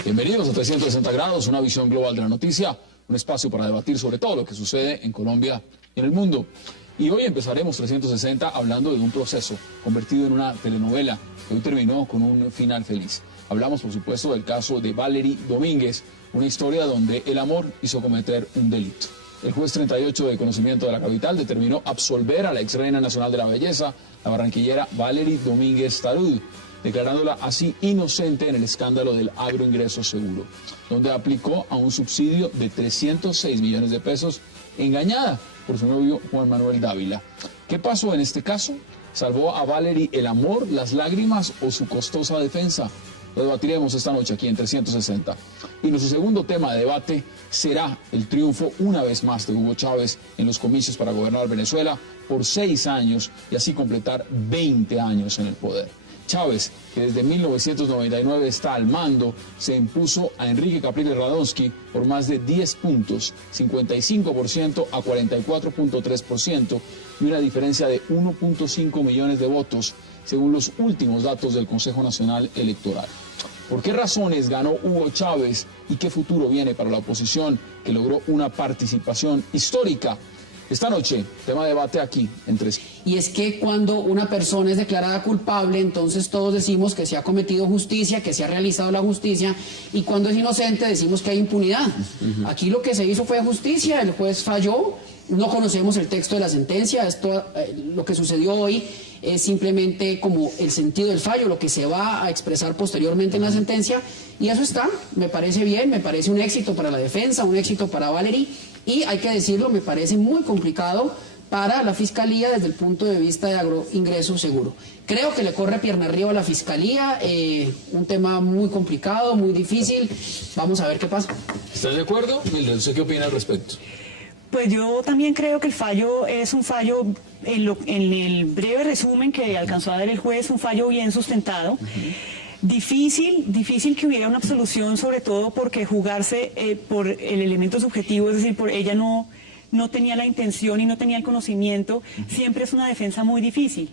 Bienvenidos a 360 grados, una visión global de la noticia, un espacio para debatir sobre todo lo que sucede en Colombia y en el mundo. Y hoy empezaremos 360 hablando de un proceso convertido en una telenovela que hoy terminó con un final feliz. Hablamos, por supuesto, del caso de Valery Domínguez, una historia donde el amor hizo cometer un delito. El juez 38 de conocimiento de la capital determinó absolver a la ex reina nacional de la belleza, la barranquillera Valery Domínguez Tarud, declarándola así inocente en el escándalo del agroingreso seguro, donde aplicó a un subsidio de 306 millones de pesos engañada por su novio Juan Manuel Dávila. ¿Qué pasó en este caso? ¿Salvó a Valery el amor, las lágrimas o su costosa defensa? Lo debatiremos esta noche aquí en 360. Y nuestro segundo tema de debate será el triunfo una vez más de Hugo Chávez en los comicios para gobernar Venezuela por 6 años y así completar 20 años en el poder. Chávez, que desde 1999 está al mando, se impuso a Enrique Capriles Radonsky por más de 10 puntos, 55% a 44.3%, y una diferencia de 1.5 millones de votos, según los últimos datos del Consejo Nacional Electoral. ¿Por qué razones ganó Hugo Chávez y qué futuro viene para la oposición que logró una participación histórica? Esta noche, tema de debate aquí en 3. Y es que cuando una persona es declarada culpable, entonces todos decimos que se ha cometido justicia, que se ha realizado la justicia, y cuando es inocente decimos que hay impunidad. Aquí lo que se hizo fue justicia, el juez falló No conocemos el texto de la sentencia, esto, lo que sucedió hoy es simplemente como el sentido del fallo, lo que se va a expresar posteriormente en la sentencia, y eso está, me parece bien, me parece un éxito para la defensa, un éxito para Valery, y hay que decirlo, me parece muy complicado para la Fiscalía desde el punto de vista de agroingreso seguro. Creo que le corre pierna arriba a la Fiscalía, un tema muy complicado, muy difícil, vamos a ver qué pasa. ¿Estás de acuerdo, Mildred? ¿Usted qué opina al respecto? Pues yo también creo que el fallo es un fallo, en el breve resumen que alcanzó a dar el juez, un fallo bien sustentado. Difícil que hubiera una absolución, sobre todo porque jugarse por el elemento subjetivo, es decir, por ella no tenía la intención y no tenía el conocimiento, siempre es una defensa muy difícil.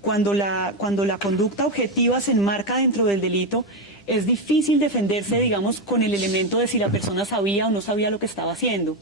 Cuando la conducta objetiva se enmarca dentro del delito, es difícil defenderse, digamos, con el elemento de si la persona sabía o no sabía lo que estaba haciendo.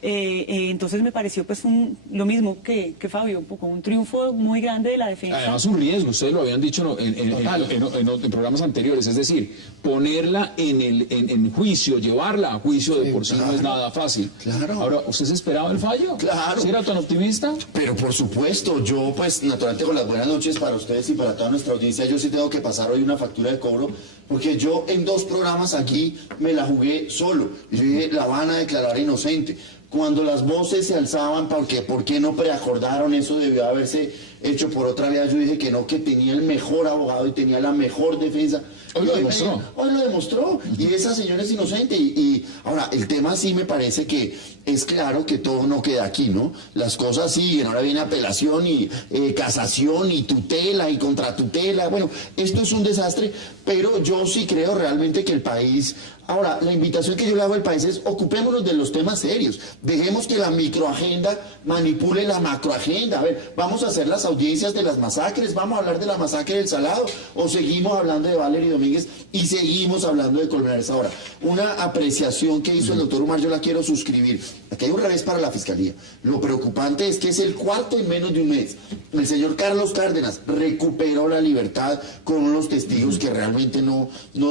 Entonces me pareció pues lo mismo que Fabio, un triunfo muy grande de la defensa. Además un riesgo, ustedes lo habían dicho en programas anteriores, es decir, ponerla en juicio, llevarla a juicio de por sí no es nada fácil. Claro. Ahora, ¿usted se esperaba el fallo? Claro. ¿Sí era tan optimista? Pero por supuesto, yo pues naturalmente con las buenas noches para ustedes y para toda nuestra audiencia, yo sí tengo que pasar hoy una factura de cobro, porque yo en 2 programas aquí me la jugué solo. Y yo dije, la van a declarar inocente. Cuando las voces se alzaban, porque ¿por qué no preacordaron? Eso debió haberse hecho por otra vía. Yo dije que no, que tenía el mejor abogado y tenía la mejor defensa. Hoy lo demostró. Hoy lo demostró. Y esa señora es inocente. Y ahora, el tema sí me parece que es claro que todo no queda aquí, ¿no? Las cosas siguen. Ahora viene apelación y casación y tutela y contratutela. Bueno, esto es un desastre, pero yo sí creo realmente que el país... Ahora, la invitación que yo le hago al país es ocupémonos de los temas serios. Dejemos que la microagenda manipule la macroagenda. A ver, vamos a hacer las audiencias de las masacres, vamos a hablar de la masacre del Salado, o seguimos hablando de Valery Domínguez y seguimos hablando de Colmenares. Ahora, una apreciación que hizo el doctor Umar, yo la quiero suscribir. Aquí hay un revés para la Fiscalía. Lo preocupante es que es el cuarto en menos de un mes. El señor Carlos Cárdenas recuperó la libertad con unos testigos que realmente no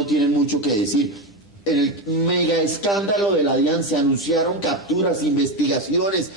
tienen mucho que decir. En el mega escándalo de la DIAN se anunciaron capturas, investigaciones,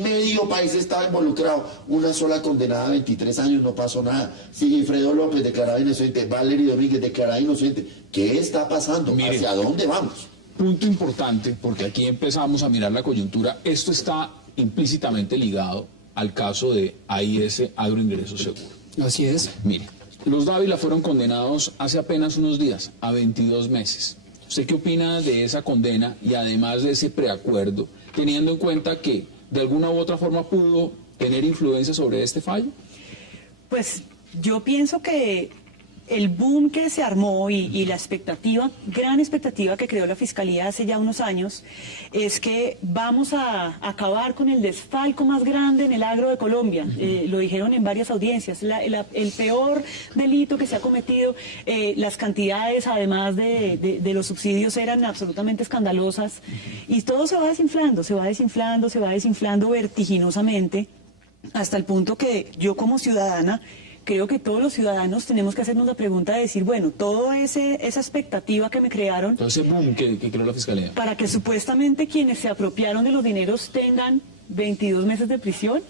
medio país estaba involucrado, una sola condenada a 23 años, no pasó nada. Sigifredo López declarado inocente, Valery Domínguez declarada inocente. ¿Qué está pasando? Mire, ¿hacia dónde vamos? Punto importante, porque aquí empezamos a mirar la coyuntura. Esto está implícitamente ligado al caso de AIS, Agroingreso Seguro. Así es. Mire, los Dávila fueron condenados hace apenas unos días a 22 meses. ¿Usted qué opina de esa condena y además de ese preacuerdo, teniendo en cuenta que de alguna u otra forma pudo tener influencia sobre este fallo? Pues yo pienso que el boom que se armó y la gran expectativa que creó la Fiscalía hace ya unos años, es que vamos a acabar con el desfalco más grande en el agro de Colombia. Lo dijeron en varias audiencias, el peor delito que se ha cometido, las cantidades además de los subsidios eran absolutamente escandalosas, y todo se va desinflando vertiginosamente, hasta el punto que yo como ciudadana creo que todos los ciudadanos tenemos que hacernos la pregunta de decir, bueno, toda esa expectativa que me crearon... Todo ese boom que creó la Fiscalía. Para que supuestamente quienes se apropiaron de los dineros tengan 22 meses de prisión,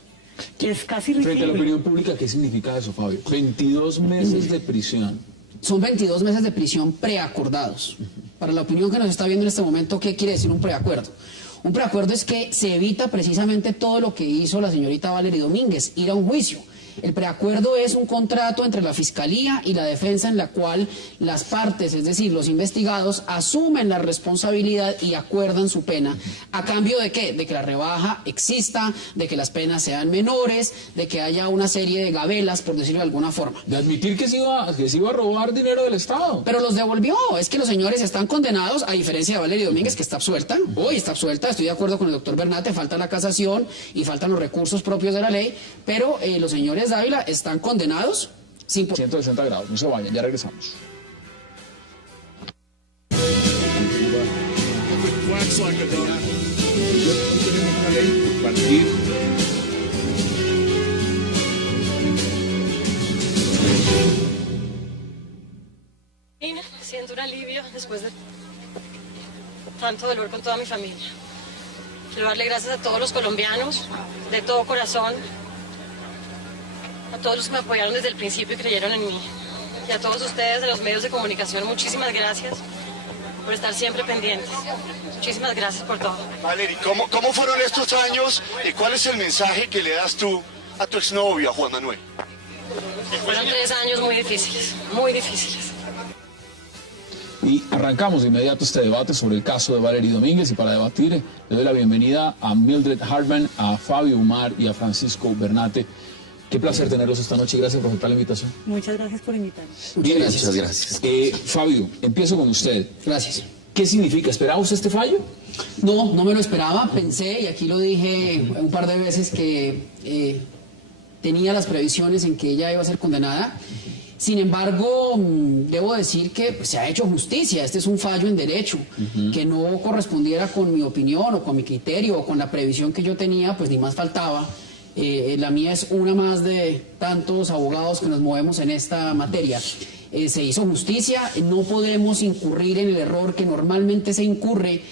es casi ridículo. Frente a la opinión pública, ¿qué significa eso, Fabio? 22 meses de prisión. Son 22 meses de prisión preacordados. Para la opinión que nos está viendo en este momento, ¿qué quiere decir un preacuerdo? Un preacuerdo es que se evita precisamente todo lo que hizo la señorita Valery Domínguez, ir a un juicio. El preacuerdo es un contrato entre la Fiscalía y la defensa en la cual las partes, es decir, los investigados, asumen la responsabilidad y acuerdan su pena. ¿A cambio de qué? De que la rebaja exista, de que las penas sean menores, de que haya una serie de gabelas, por decirlo de alguna forma. De admitir que se iba a robar dinero del Estado. Pero los devolvió. Es que los señores están condenados, a diferencia de Valery Domínguez, que está absuelta. Hoy está absuelta, estoy de acuerdo con el doctor Bernate, falta la casación y faltan los recursos propios de la ley, pero los señores Dávila están condenados 160 grados, no se vayan, ya regresamos. Siento un alivio después de tanto dolor con toda mi familia. Quiero darle gracias a todos los colombianos, de todo corazón, a todos los que me apoyaron desde el principio y creyeron en mí. Y a todos ustedes de los medios de comunicación, muchísimas gracias por estar siempre pendientes. Muchísimas gracias por todo. Valery, ¿cómo fueron estos años y cuál es el mensaje que le das tú a tu exnovio, a Juan Manuel? Fueron 3 años muy difíciles, muy difíciles. Y arrancamos de inmediato este debate sobre el caso de Valery Domínguez, y para debatir le doy la bienvenida a Mildred Hartman, a Fabio Umar y a Francisco Bernate. Qué placer tenerlos esta noche y gracias por aceptar la invitación. Muchas gracias por invitarnos. Muchas gracias. Fabio, empiezo con usted. Gracias. ¿Qué significa? ¿Esperaba usted este fallo? No, no me lo esperaba. Pensé, y aquí lo dije un par de veces, que tenía las previsiones en que ella iba a ser condenada. Sin embargo, debo decir que se ha hecho justicia. Este es un fallo en derecho, que no correspondiera con mi opinión o con mi criterio o con la previsión que yo tenía, pues ni más faltaba. La mía es una más de tantos abogados que nos movemos en esta materia. Se hizo justicia, no podemos incurrir en el error que normalmente se incurre